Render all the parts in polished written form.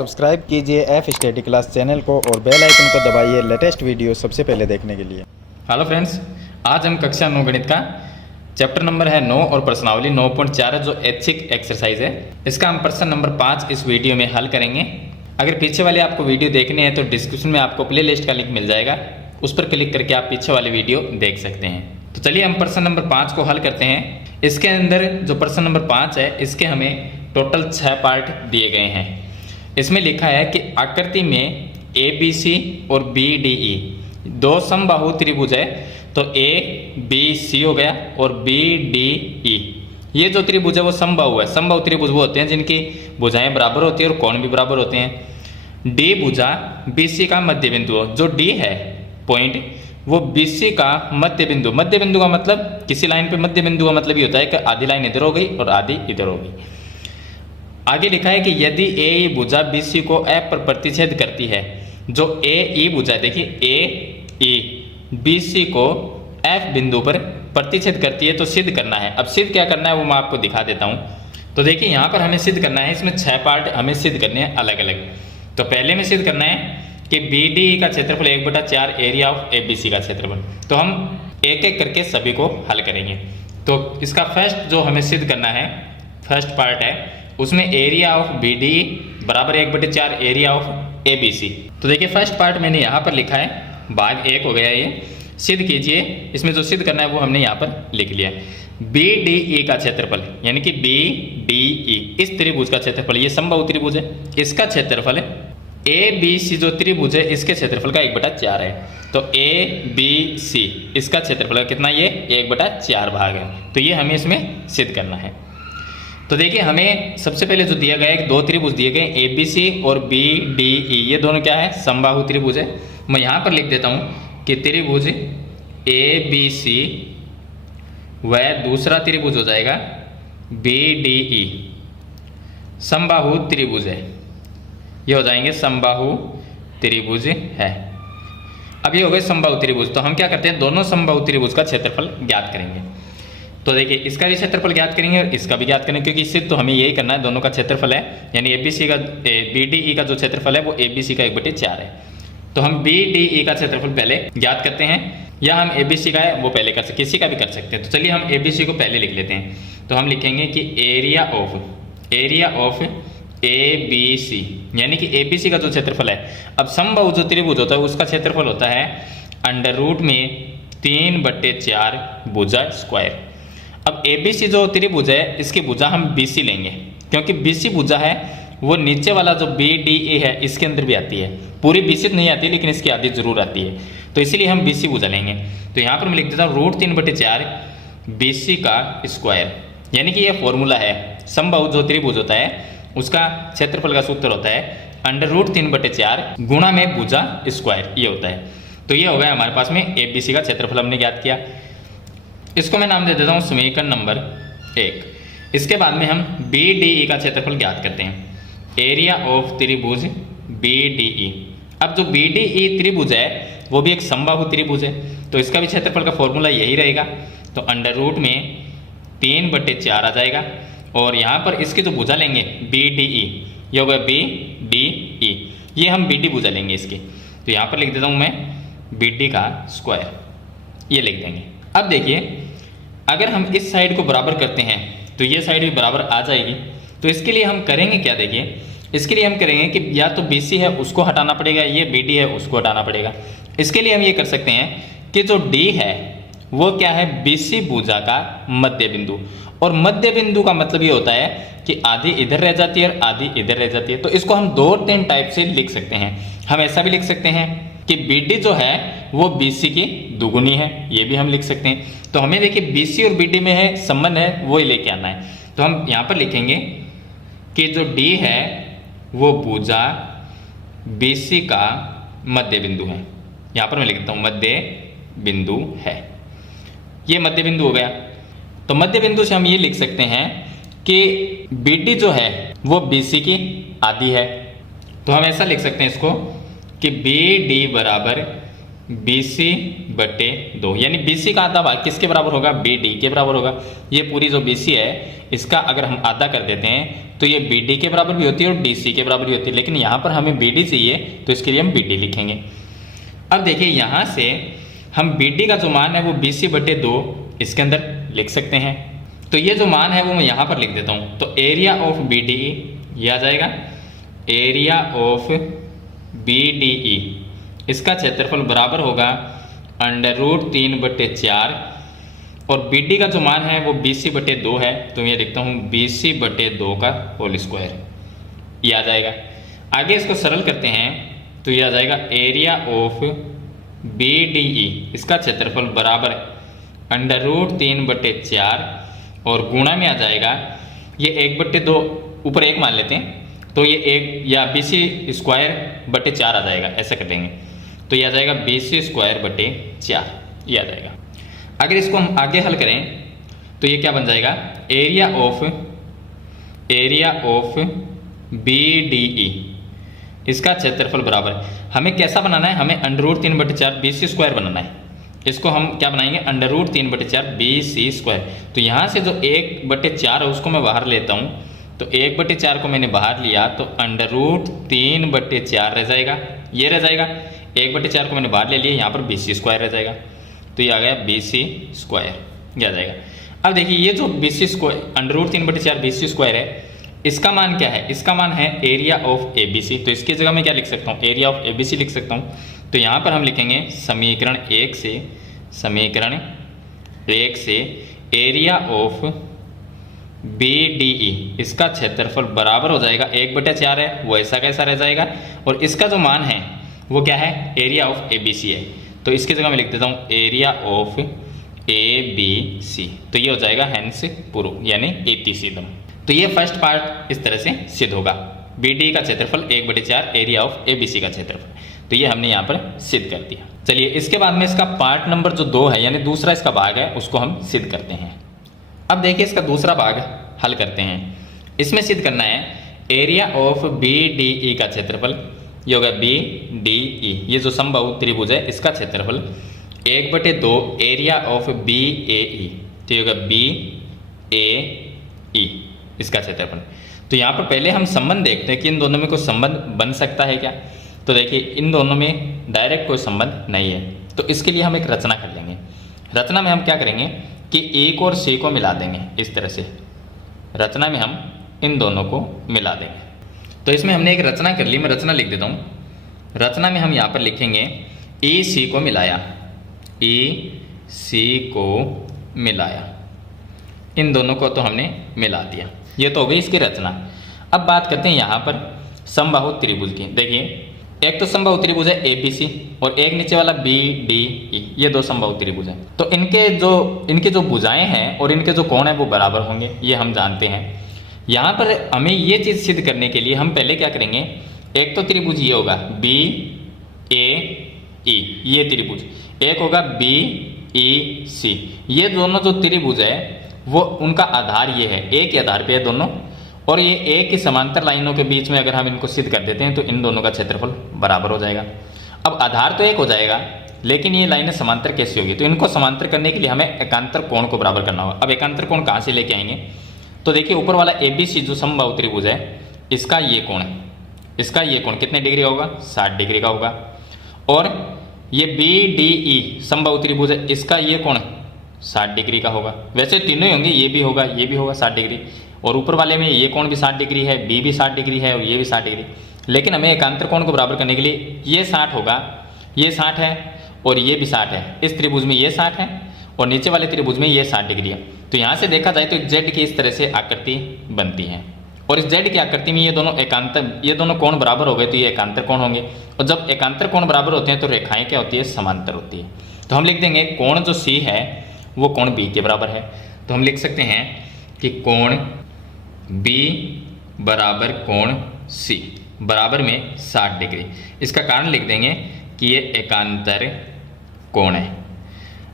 Subscribe कीजिए F study class channel को और बेल आइकन को दबाइए लेटेस्ट वीडियो सबसे पहले देखने के लिए। हेलो फ्रेंड्स, आज हम कक्षा 9 गणित का चैप्टर नंबर है 9 और प्रश्नावली 9.4 है जो ऐच्छिक एक्सरसाइज है। इसका हम प्रश्न नंबर 5 इस वीडियो में हल करेंगे। अगर पीछे वाले आपको वीडियो देखनी है तो डिस्क्रिप्शन में आपको प्ले लिस्ट का लिंक मिल जाएगा, उस पर क्लिक करके आप पीछे वाले वीडियो देख सकते हैं। तो चलिए हम प्रश्न नंबर 5 को हल करते हैं। इसके अंदर जो प्रश्न नंबर 5 है इसके हमें टोटल 6 पार्ट दिए गए हैं। इसमें लिखा है कि आकृति में ABC और BDE दो समबाहु त्रिभुज है, तो ABC हो गया और BDE ये जो त्रिभुज है वो समबाहु है। समबाहु त्रिभुज वो होते हैं जिनकी भुजाएं बराबर होती है और कोण भी बराबर होते हैं। D भुजा BC का मध्य बिंदु हो, जो D है पॉइंट वो BC का मध्य बिंदु। मध्य बिंदु का मतलब किसी लाइन पे मध्य बिंदु का मतलब ये होता है कि आधी लाइन इधर हो गई और आधी इधर हो गई। आगे लिखा है कि यदि AE भुजा BC को F पर प्रतिच्छेद करती है, जो AE भुजा देखिए AE BC को F बिंदु पर प्रतिच्छेद करती है तो सिद्ध करना है। अब सिद्ध क्या करना है वो मैं आपको दिखा देता हूँ। तो देखिए यहाँ पर हमें सिद्ध करना है, इसमें 6 पार्ट हमें सिद्ध करने हैं अलग अलग। तो पहले में सिद्ध करना है कि BDE का क्षेत्रफल 1/4 एरिया ऑफ ABC का क्षेत्रफल। तो हम एक एक करके सभी को हल करेंगे। तो इसका फर्स्ट जो हमें सिद्ध करना है, फर्स्ट पार्ट है, उसमें एरिया ऑफ BDE बराबर 1/4 एरिया ऑफ ABC। तो देखिए फर्स्ट पार्ट मैंने यहाँ पर लिखा है, भाग 1 हो गया ये। सिद्ध कीजिए, इसमें जो सिद्ध करना है वो हमने यहाँ पर लिख लिया है। BDE का क्षेत्रफल यानी कि BDE इस त्रिभुज का क्षेत्रफल, ये समबाहु त्रिभुज है, इसका क्षेत्रफल ABC जो त्रिभुज है इसके क्षेत्रफल का 1/4 है। तो ABC इसका क्षेत्रफल कितना, ये 1/4 भाग है। तो ये हमें इसमें सिद्ध करना है। तो देखिए हमें सबसे पहले जो दिया गया है, 2 त्रिभुज दिए गए ABC और BDE, ये दोनों क्या है, समबाहु त्रिभुज है। मैं यहाँ पर लिख देता हूँ कि त्रिभुज ABC व दूसरा त्रिभुज हो जाएगा BDE समबाहु त्रिभुज है। ये हो जाएंगे समबाहु त्रिभुज है। अब ये हो गए समबाहु त्रिभुज। तो हम क्या करते हैं, दोनों समबाहु त्रिभुज का क्षेत्रफल ज्ञात करेंगे। तो देखिए इसका भी क्षेत्रफल ज्ञात करेंगे और इसका भी ज्ञात करेंगे, क्योंकि सिर्फ तो हमें यही करना है, दोनों का क्षेत्रफल है। यानी BDE का जो क्षेत्रफल है वो ABC का 1/4 है। तो हम BDE का क्षेत्रफल पहले ज्ञात करते हैं, या हम ABC का है वो पहले कर सकते, किसी का भी कर सकते हैं। तो चलिए हम ABC को पहले लिख लेते हैं। तो हम लिखेंगे कि एरिया ऑफ ABC यानी कि ABC का जो क्षेत्रफल है, अब समबाहु जो त्रिभुज होता है उसका क्षेत्रफल होता है √ में 3/4 भुजा स्क्वायर। अब ABC जो त्रिभुज है इसकी भुजा हम BC लेंगे, क्योंकि BC भुजा है वो नीचे वाला जो BDE है इसके अंदर भी आती है। पूरी BC नहीं आती लेकिन इसकी आधी जरूर आती है, तो इसीलिए हम BC भुजा लेंगे। तो यहाँ पर मैं लिख देता हूँ √3/4 BC का स्क्वायर, यानी कि ये फॉर्मूला है। समबाहु जो त्रिभुज होता है उसका क्षेत्रफल का सूत्र होता है √3/4 गुणा में भुजा स्क्वायर, ये होता है। तो ये हो गया हमारे पास में ABC का क्षेत्रफल हमने ज्ञात किया। इसको मैं नाम दे देता हूँ समीकरण नंबर 1। इसके बाद में हम BDE का क्षेत्रफल ज्ञात करते हैं, एरिया ऑफ त्रिभुज BDE। अब जो BDE त्रिभुज है वो भी एक समबाहु त्रिभुज है, तो इसका भी क्षेत्रफल का फॉर्मूला यही रहेगा। तो √ में 3/4 आ जाएगा, और यहाँ पर इसकी जो भुजा लेंगे BDE, ये होगा BDE, ये हम BD भुजा लेंगे इसकी। तो यहाँ पर लिख देता हूँ मैं BD का स्क्वायर, ये लिख देंगे। अब देखिए अगर हम इस साइड को बराबर करते हैं तो ये साइड भी बराबर आ जाएगी। तो इसके लिए हम करेंगे क्या, देखिए इसके लिए हम करेंगे कि या तो BC है उसको हटाना पड़ेगा, ये BD है उसको हटाना पड़ेगा। इसके लिए हम ये कर सकते हैं कि जो D है वो क्या है, BC भुजा का मध्य बिंदु, और मध्य बिंदु का मतलब ये होता है कि आधी इधर रह जाती है और आधी इधर रह जाती है। तो इसको हम 2-3 टाइप से लिख सकते हैं। हम ऐसा भी लिख सकते हैं कि BD जो है वो BC की दुगुनी है, ये भी हम लिख सकते हैं। तो हमें देखिए BC और BD में है संबंध है, वो ही लेके आना है। तो हम यहाँ पर लिखेंगे कि जो D है वो भुजा BC का मध्य बिंदु है। यहाँ पर मैं लिखता हूँ मध्य बिंदु है, ये मध्य बिंदु हो गया। तो मध्य बिंदु से हम ये लिख सकते हैं कि BD जो है वो BC की आधी है। तो हम ऐसा लिख सकते हैं इसको कि BD बराबर BC/2, यानी BC का आधा भाग किसके बराबर होगा, BD के बराबर होगा। ये पूरी जो BC है इसका अगर हम आधा कर देते हैं तो ये BD के बराबर भी होती है और DC के बराबर भी होती है, लेकिन यहाँ पर हमें BD चाहिए तो इसके लिए हम BD लिखेंगे। अब देखिए यहाँ से हम BD का जो मान है वो BC/2 इसके अंदर लिख सकते हैं। तो ये जो मान है वो मैं यहाँ पर लिख देता हूँ। तो एरिया ऑफ BDE ये आ जाएगा, एरिया ऑफ BDE इसका क्षेत्रफल बराबर होगा √3/4 और BD का जो मान है वो BC/2 है, तो मैं लिखता हूँ BC/2 का होल स्क्वायर, ये आ जाएगा। आगे इसको सरल करते हैं तो ये आ जाएगा एरिया ऑफ BDE इसका क्षेत्रफल बराबर √3/4 और गुणा में आ जाएगा ये 1/2, ऊपर 1 मान लेते हैं तो ये 1 या BC²/4 आ जाएगा, ऐसा कर देंगे तो ये आ जाएगा BC²/4, ये आ जाएगा। अगर इसको हम आगे हल करें तो ये क्या बन जाएगा, एरिया ऑफ BDE इसका क्षेत्रफल बराबर, हमें कैसा बनाना है, हमें √3/4 BC² बनाना है। इसको हम क्या बनाएंगे, √3/4 BC²। तो यहाँ से जो 1/4 है उसको मैं बाहर लेता हूँ, तो 1/4 को मैंने बाहर लिया तो √3/4 रह जाएगा, ये रह जाएगा। 1/4 को मैंने बाहर ले लिया, यहाँ पर BC² रह जाएगा, तो ये आ गया BC², ये आ जाएगा। अब देखिए ये जो BC² √3/4 BC² है इसका मान क्या है, इसका मान है एरिया ऑफ ABC। तो इसकी जगह मैं क्या लिख सकता हूँ, एरिया ऑफ ABC लिख सकता हूँ। तो यहाँ पर हम लिखेंगे समीकरण 1 से एरिया ऑफ BDE इसका क्षेत्रफल बराबर हो जाएगा 1/4 है, वो ऐसा कैसा रह जाएगा, और इसका जो मान है वो क्या है, एरिया ऑफ ABC है। तो इसकी जगह मैं लिख देता हूँ एरिया ऑफ ABC, तो ये हो जाएगा हेंस प्रूव, यानी इतिसिदम। तो ये फर्स्ट पार्ट इस तरह से सिद्ध होगा, BDE का क्षेत्रफल 1/4 एरिया ऑफ ABC का क्षेत्रफल, तो ये हमने यहाँ पर सिद्ध कर दिया। चलिए इसके बाद में इसका पार्ट नंबर जो 2 है, यानी दूसरा इसका भाग है, उसको हम सिद्ध करते हैं। अब देखिए इसका दूसरा भाग हल करते हैं। इसमें सिद्ध करना है एरिया ऑफ BDE का क्षेत्रफल, ये होगा BDE, ये जो समबाहु त्रिभुज है इसका क्षेत्रफल 1/2 एरिया ऑफ BAE, तो ये होगा BAE इसका क्षेत्रफल। तो यहाँ पर पहले हम संबंध देखते हैं कि इन दोनों में कोई संबंध बन सकता है क्या। तो देखिए इन दोनों में डायरेक्ट कोई संबंध नहीं है, तो इसके लिए हम एक रचना कर लेंगे। रचना में हम क्या करेंगे कि A को और C को मिला देंगे, इस तरह से रचना में हम इन दोनों को मिला देंगे। तो इसमें हमने एक रचना कर ली, मैं रचना लिख देता हूँ। रचना में हम यहाँ पर लिखेंगे EC को मिलाया, EC को मिलाया, इन दोनों को तो हमने मिला दिया, ये तो हो गई इसकी रचना। अब बात करते हैं यहाँ पर समबाहु त्रिभुज की। देखिए एक तो समबाहु त्रिभुज है ABC और एक नीचे वाला BDE, ये 2 समबाहु त्रिभुज हैं। तो इनके जो भुजाएं हैं और इनके जो कोण हैं वो बराबर होंगे, ये हम जानते हैं। यहाँ पर हमें ये चीज़ सिद्ध करने के लिए हम पहले क्या करेंगे, एक तो त्रिभुज ये होगा BAE, ये त्रिभुज, एक होगा BEC, ये दोनों जो त्रिभुज है वो उनका आधार ये है, एक ही आधार पे है दोनों, और ये एक ही समांतर लाइनों के बीच में अगर हम इनको सिद्ध कर देते हैं तो इन दोनों का क्षेत्रफल बराबर हो जाएगा। अब आधार तो एक हो जाएगा, लेकिन ये लाइनें समांतर कैसे होगी, तो इनको समांतर करने के लिए हमें एकांतर कोण को बराबर करना होगा। अब एकांतर कोण कहाँ से लेके आएंगे, तो देखिए ऊपर वाला ABC जो समबाहु त्रिभुज है इसका ये कोण है, इसका ये कोण कितने डिग्री का होगा, 60 डिग्री का होगा। और ये BDE समबाहु त्रिभुज है, इसका ये कोण 60 डिग्री का होगा। वैसे तीनों ही होंगे, ये भी होगा 60 डिग्री, और ऊपर वाले में ये कोण भी 60 डिग्री है, B भी 60 डिग्री है और ये भी 60 डिग्री। लेकिन हमें एकांतर कोण को बराबर करने के लिए ये 60 होगा, ये 60 है और ये भी 60 है। इस त्रिभुज में ये 60 है और नीचे वाले त्रिभुज में ये 60 डिग्री है। तो यहाँ से देखा जाए तो Z की इस तरह से आकृति बनती है, और इस Z की आकृति में ये दोनों कोण बराबर हो गए तो ये एकांतर कोण होंगे। और जब एकांतर कोण बराबर होते हैं तो रेखाएं क्या होती है, समांतर होती है। तो हम लिख देंगे कोण जो C है वो कोण B के बराबर है। तो हम लिख सकते हैं कि कोण B बराबर कोण C बराबर में 60 डिग्री। इसका कारण लिख देंगे कि ये एकांतर कोण है।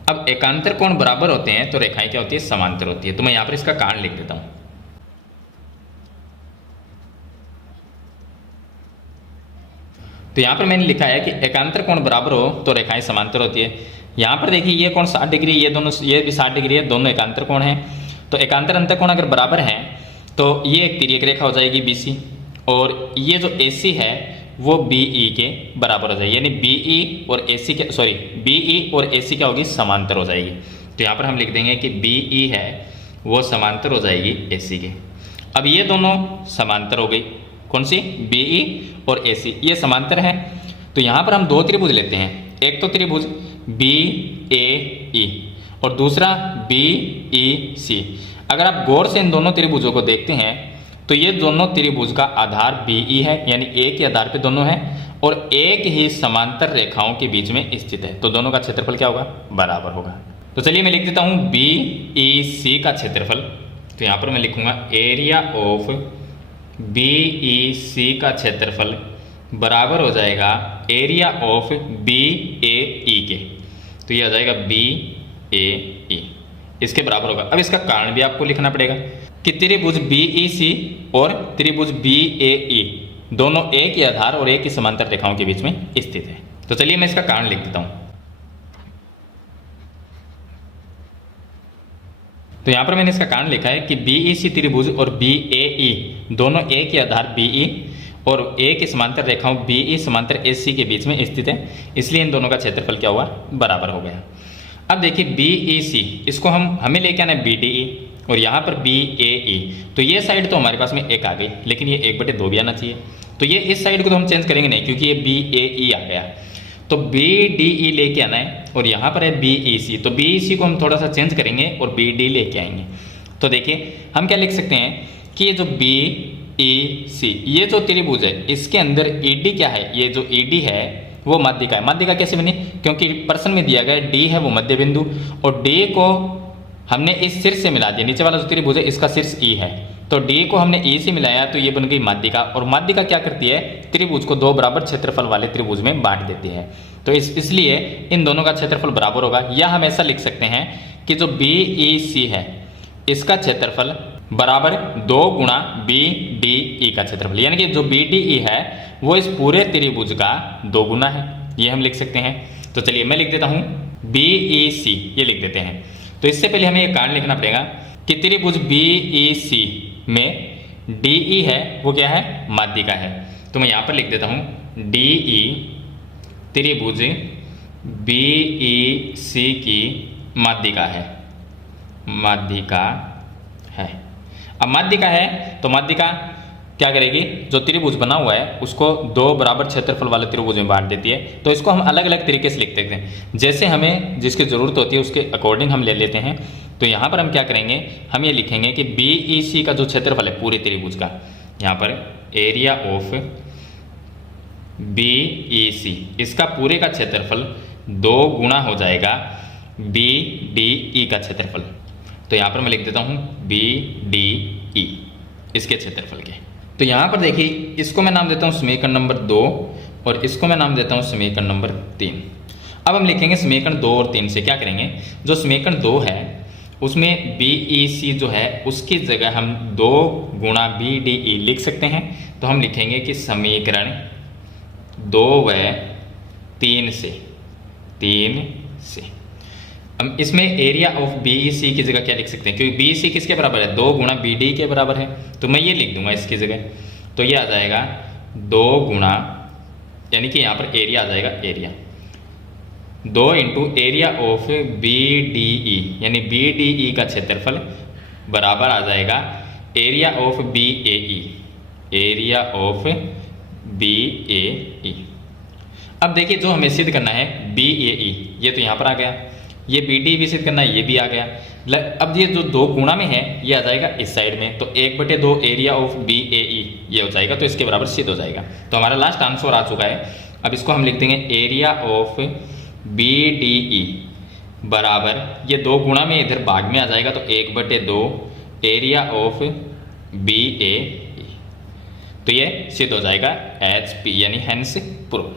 अब एकांतर कोण बराबर होते हैं तो रेखाएं क्या होती है, समांतर होती है। तो मैं यहाँ पर इसका कारण लिख देता हूँ। तो यहाँ पर मैंने लिखा है कि एकांतर कोण बराबर हो तो रेखाएं समांतर होती है। यहाँ पर देखिए ये कोण 60 डिग्री, ये दोनों, ये भी 60 डिग्री है, दोनों एकांतर कोण हैं। तो एकांतर अंतःकोण अगर बराबर हैं तो ये एक तिर्यक रेखा हो जाएगी BC, और ये जो AC है वो BE के बराबर हो जाएगी, यानी BE और AC के, सॉरी, BE और AC क्या होगी, समांतर हो जाएगी। तो यहाँ पर हम लिख देंगे कि BE है वो समांतर हो जाएगी AC के। अब ये दोनों समांतर हो गई, कौन सी, BE और AC, ये समांतर है। तो यहाँ पर हम दो त्रिभुज लेते हैं, एक तो त्रिभुज BAE और दूसरा BEC। अगर आप गौर से इन दोनों त्रिभुजों को देखते हैं तो ये दोनों त्रिभुज का आधार BE है, यानी एक ही आधार पे दोनों हैं और एक ही समांतर रेखाओं के बीच में स्थित है। तो दोनों का क्षेत्रफल क्या होगा, बराबर होगा। तो चलिए मैं लिख देता हूँ BEC का क्षेत्रफल। तो यहाँ पर मैं लिखूंगा एरिया ऑफ BEC का क्षेत्रफल बराबर हो जाएगा एरिया ऑफ BAE के। तो ये आ जाएगा BAE, इसके बराबर होगा। अब इसका कारण भी आपको लिखना पड़ेगा कि त्रिभुज BEC और त्रिभुज BAE दोनों एक ही आधार और एक ही समांतर रेखाओं के बीच में स्थित है। तो चलिए मैं इसका कारण लिख देता हूं। तो यहां पर मैंने इसका कारण लिखा है कि BEC त्रिभुज और BAE दोनों एक ही आधार BE और एक ही समांतर रेखाओं BE समांतर AC के बीच में स्थित है, इसलिए इन दोनों का क्षेत्रफल क्या हुआ, बराबर हो गया। अब देखिए BEC, इसको हमें लेके आना है BDE और यहाँ पर BAE। तो ये साइड तो हमारे पास में एक आ गई, लेकिन ये 1/2 भी आना चाहिए। तो ये इस साइड को तो हम चेंज करेंगे नहीं क्योंकि ये BAE आ गया। तो BDE लेके आना है और यहाँ पर है BEC। तो BEC को हम थोड़ा सा चेंज करेंगे और BD लेके आएंगे। तो देखिए हम क्या लिख सकते हैं कि ये जो BEC, ये जो त्रिभुज है इसके अंदर ED क्या है, ये जो ED है वो माध्यिका है। माध्यिका कैसे बनी, क्योंकि प्रश्न में दिया गया D है वो मध्य बिंदु और D को हमने इस शीर्ष से मिला दिया, नीचे वाला जो त्रिभुज है इसका शीर्ष E है, तो D को हमने E से मिलाया तो ये बन गई माध्यिका। और माध्यिका क्या करती है, त्रिभुज को दो बराबर क्षेत्रफल वाले त्रिभुज में बांट देती है। तो इसलिए इन दोनों का क्षेत्रफल बराबर होगा। या हम ऐसा लिख सकते हैं कि जो BEC है इसका क्षेत्रफल बराबर 2 गुणा BDE का क्षेत्रफल, यानी कि जो BDE है वो इस पूरे त्रिभुज का 2 गुना है, ये हम लिख सकते हैं। तो चलिए मैं लिख देता हूं BEC, ये लिख देते हैं। तो इससे पहले हमें एक कारण लिखना पड़ेगा कि त्रिभुज BEC में DE है वो क्या है, माध्यिका है। तो मैं यहां पर लिख देता हूं DE त्रिभुज BEC की माध्यिका है, माध्यिका है। अब माध्यिका है तो माध्यिका क्या करेगी, जो त्रिभुज बना हुआ है उसको 2 बराबर क्षेत्रफल वाले त्रिभुज में बांट देती है। तो इसको हम अलग अलग तरीके से लिख देते हैं, जैसे हमें जिसकी जरूरत होती है उसके अकॉर्डिंग हम ले लेते हैं। तो यहाँ पर हम क्या करेंगे, हम ये लिखेंगे कि BEC का जो क्षेत्रफल है पूरे त्रिभुज का, यहाँ पर एरिया ऑफ BEC, इसका पूरे का क्षेत्रफल 2 गुना हो जाएगा BDE का क्षेत्रफल। तो यहाँ पर मैं लिख देता हूँ BDE इसके क्षेत्रफल के। तो यहाँ पर देखिए इसको मैं नाम देता हूँ समीकरण नंबर 2 और इसको मैं नाम देता हूँ समीकरण नंबर 3। अब हम लिखेंगे समीकरण 2 और 3 से क्या करेंगे, जो समीकरण 2 है उसमें BEC जो है उसकी जगह हम 2 गुणा BDE लिख सकते हैं। तो हम लिखेंगे कि समीकरण 2 व 3 से हम इसमें एरिया ऑफ BEC की जगह क्या लिख सकते हैं, क्योंकि BEC किसके बराबर है, 2 गुणा BD के बराबर है। तो मैं ये लिख दूंगा इसकी जगह, तो ये आ जाएगा 2 गुणा, यानी कि यहाँ पर एरिया आ जाएगा, area 2 into area of BDE, यानी BDE का क्षेत्रफल बराबर आ जाएगा area of BAE, area of BAE। अब देखिए जो हमें सिद्ध करना है BAE, ये तो यहाँ पर आ गया, ये BD भी सिद्ध करना है, ये भी आ गया। अब ये जो 2 गुणा में है ये आ जाएगा इस साइड में, तो 1/2 एरिया ऑफ BAE ये हो जाएगा, तो इसके बराबर सिद्ध हो जाएगा। तो हमारा लास्ट आंसर आ चुका है। अब इसको हम लिख देंगे एरिया ऑफ BDE बराबर, ये 2 गुणा में इधर भाग में आ जाएगा तो 1/2 एरिया ऑफ BAE। तो ये सिद्ध हो जाएगा HP, यानी हेंस प्रूव।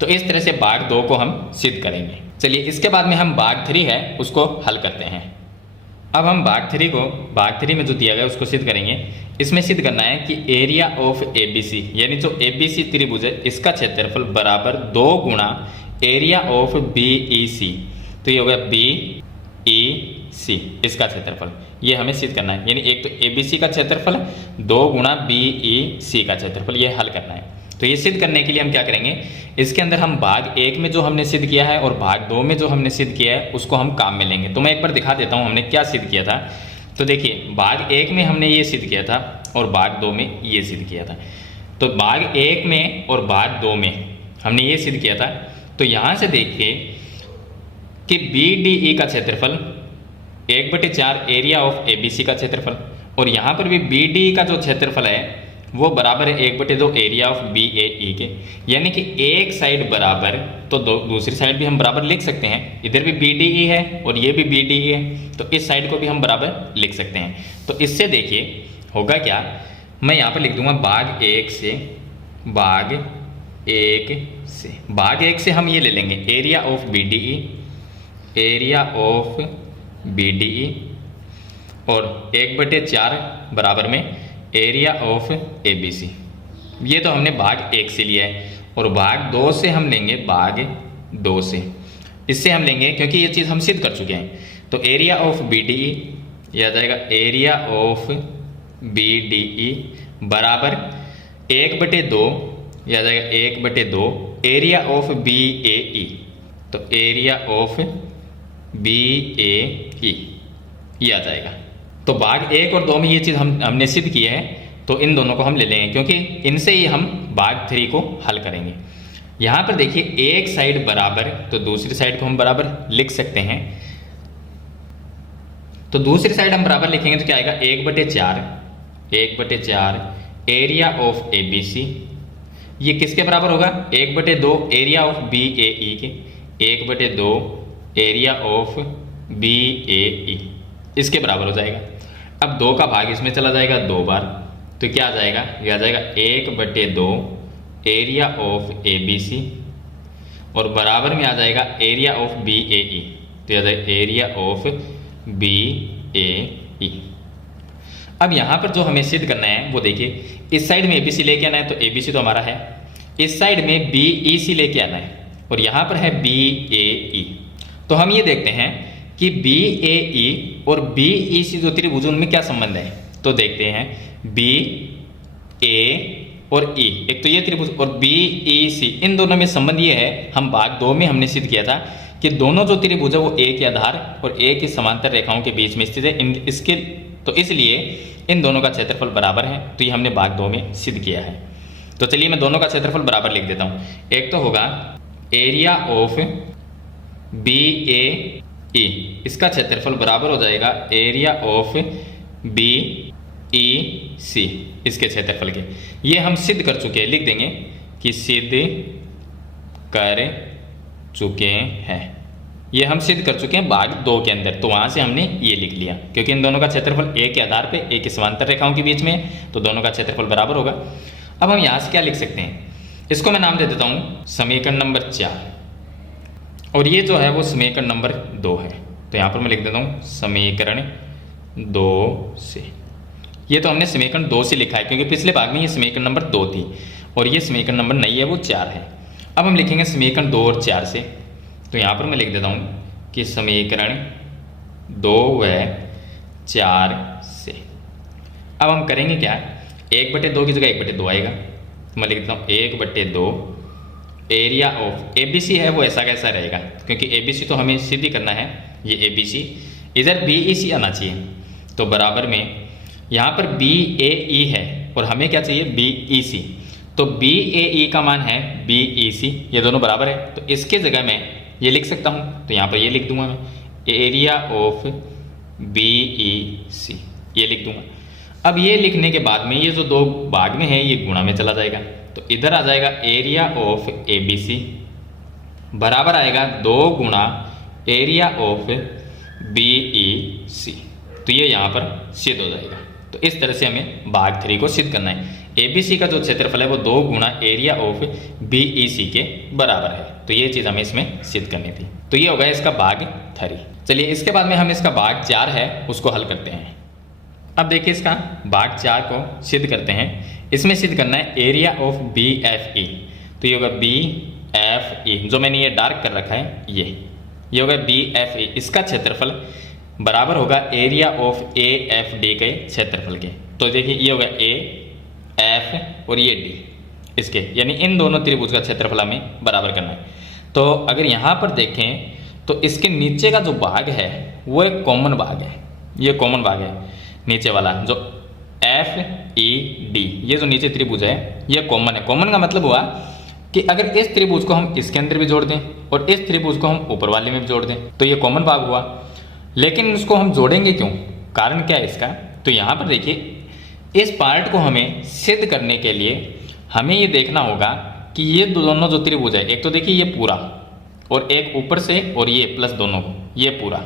तो इस तरह से भाग 2 को हम सिद्ध करेंगे। चलिए इसके बाद में हम भाग 3 है उसको हल करते हैं। अब हम भाग थ्री में जो दिया गया उसको सिद्ध करेंगे। इसमें सिद्ध करना है कि एरिया ऑफ ABC यानी जो ABC त्रिभुज है इसका क्षेत्रफल बराबर 2 गुणा एरिया ऑफ BEC। तो ये हो गया BEC इसका क्षेत्रफल, ये हमें सिद्ध करना है। यानी एक तो ABC का क्षेत्रफल 2 गुणा BEC का क्षेत्रफल, ये हल करना है। तो ये सिद्ध करने के लिए हम क्या करेंगे, इसके अंदर हम भाग 1 में जो हमने सिद्ध किया है और भाग 2 में जो हमने सिद्ध किया है उसको हम काम में लेंगे। तो मैं एक बार दिखा देता हूँ हमने क्या सिद्ध किया था। तो देखिए भाग 1 में हमने ये सिद्ध किया था और भाग 2 में ये सिद्ध किया था। तो भाग 1 में और भाग 2 में हमने ये सिद्ध किया था। तो यहाँ से देखिए कि BDE का क्षेत्रफल 1/4 एरिया ऑफ ABC का क्षेत्रफल, और यहाँ पर भी BDE का जो क्षेत्रफल है वो बराबर है 1/2 एरिया ऑफ BAE के। यानी कि एक साइड बराबर तो दूसरी साइड भी हम बराबर लिख सकते हैं। इधर भी BDE है और ये भी BDE है, तो इस साइड को भी हम बराबर लिख सकते हैं। तो इससे देखिए होगा क्या, मैं यहाँ पर लिख दूंगा भाग 1 से भाग 1 से हम ये ले लेंगे एरिया ऑफ BDE और 1/4 बराबर में एरिया ऑफ ABC। ये तो हमने भाग 1 से लिया है। और भाग 2 से हम लेंगे भाग 2 से, इससे हम लेंगे क्योंकि ये चीज़ हम सिद्ध कर चुके हैं। तो एरिया ऑफ BDE ये आ जाएगा एरिया ऑफ BDE बराबर 1/2 ये आ जाएगा 1/2 एरिया ऑफ BAE। तो एरिया ऑफ BAE ये आ जाएगा। तो भाग 1 और 2 में ये चीज़ हमने सिद्ध की है, तो इन दोनों को हम ले लेंगे क्योंकि इनसे ही हम भाग 3 को हल करेंगे। यहाँ पर देखिए एक साइड बराबर तो दूसरी साइड को हम बराबर लिख सकते हैं। तो दूसरी साइड हम बराबर लिखेंगे तो क्या आएगा 1/4 एरिया ऑफ ABC। ये किसके बराबर होगा 1/2 एरिया ऑफ BAE के, 1/2 एरिया ऑफ BAE इसके बराबर हो जाएगा। अब 2 का भाग इसमें चला जाएगा 2 बार, तो क्या आ जाएगा, ये आ जाएगा 1/2 एरिया ऑफ ABC और बराबर में आ जाएगा एरिया ऑफ BAE। तो आ जाएगा एरिया ऑफ BAE। अब यहाँ पर जो हमें सिद्ध करना है वो देखिए, इस साइड में ABC लेके आना है, तो ABC तो हमारा है। इस साइड में BEC लेके आना है और यहाँ पर है BAE। तो हम ये देखते हैं कि BAE और BEC जो त्रिभुज उनमें क्या संबंध है। तो देखते हैं BA और E, एक तो ये त्रिभुज और BEC, इन दोनों में संबंध ये है, हम भाग 2 में हमने सिद्ध किया था कि दोनों जो त्रिभुज है वो एक ही आधार और एक ही समांतर रेखाओं के बीच में स्थित है। तो इसलिए इन दोनों का क्षेत्रफल बराबर है। तो ये हमने भाग 2 में सिद्ध किया है। तो चलिए मैं दोनों का क्षेत्रफल बराबर लिख देता हूँ। एक तो होगा एरिया ऑफ BAE, इसका क्षेत्रफल बराबर हो जाएगा एरिया ऑफ BEC इसके क्षेत्रफल के। ये हम सिद्ध कर चुके हैं, लिख देंगे कि सिद्ध कर चुके हैं। ये हम सिद्ध कर चुके हैं भाग 2 के अंदर, तो वहां से हमने ये लिख लिया क्योंकि इन दोनों का क्षेत्रफल एक के आधार पे एक ही समांतर रेखाओं के बीच में है, तो दोनों का क्षेत्रफल बराबर होगा। अब हम यहाँ से क्या लिख सकते हैं, इसको मैं नाम दे देता हूँ समीकरण नंबर 4 और ये जो है वो समीकरण नंबर 2 है। तो यहाँ पर मैं लिख देता हूँ समीकरण 2 से। ये तो हमने समीकरण 2 से लिखा है क्योंकि पिछले भाग में ये समीकरण नंबर 2 थी और ये समीकरण नंबर नहीं है, वो 4 है। अब हम लिखेंगे समीकरण 2 और 4 से। तो यहाँ पर मैं लिख देता हूँ कि समीकरण 2 व 4 से। अब हम करेंगे क्या, 1/2 की जगह 1/2 आएगा, तो मैं लिख देता हूँ 1/2 एरिया ऑफ ABC है वो ऐसा कैसा रहेगा क्योंकि ABC तो हमें सिद्ध ही करना है, ये ABC, इधर BEC आना चाहिए। तो बराबर में यहाँ पर BAE है और हमें क्या चाहिए BEC, तो BAE का मान है BEC, ये दोनों बराबर है। तो इसके जगह मैं ये लिख सकता हूँ, तो यहाँ पर ये लिख दूंगा मैं एरिया ऑफ BEC, ये लिख दूंगा। अब ये लिखने के बाद में ये जो 2 भाग में है ये गुणा में चला जाएगा, तो इधर आ जाएगा एरिया ऑफ ABC बराबर आएगा 2 गुणा एरिया ऑफ BEC। तो ये यहाँ पर सिद्ध हो जाएगा। तो इस तरह से हमें भाग 3 को सिद्ध करना है। ABC का जो क्षेत्रफल है वो 2 गुना एरिया ऑफ BEC के बराबर है। तो ये चीज़ हमें इसमें सिद्ध करनी थी। तो ये हो गया इसका भाग 3। चलिए इसके बाद में हम इसका भाग 4 है उसको हल करते हैं। अब देखिए इसका भाग 4 को सिद्ध करते हैं। इसमें सिद्ध करना है एरिया ऑफ BFE। तो ये होगा BFE, जो मैंने ये डार्क कर रखा है ये होगा BFE। इसका क्षेत्रफल बराबर होगा एरिया ऑफ AFD के क्षेत्रफल के। तो देखिए ये होगा AF और ये D इसके, यानी इन दोनों त्रिभुज का क्षेत्रफल हमें बराबर करना है। तो अगर यहाँ पर देखें तो इसके नीचे का जो भाग है वो एक कॉमन भाग है, ये कॉमन भाग है नीचे वाला जो FED, ये जो नीचे त्रिभुज है ये कॉमन है। कॉमन का मतलब हुआ कि अगर इस त्रिभुज को हम इसके अंदर भी जोड़ दें और इस त्रिभुज को हम ऊपर वाले में भी जोड़ दें तो ये कॉमन भाग हुआ। लेकिन उसको हम जोड़ेंगे क्यों, कारण क्या है इसका? तो यहाँ पर देखिए इस पार्ट को हमें सिद्ध करने के लिए हमें ये देखना होगा कि ये दोनों जो त्रिभुज है, एक तो देखिए ये पूरा और एक ऊपर से और ये प्लस दोनों को, ये पूरा,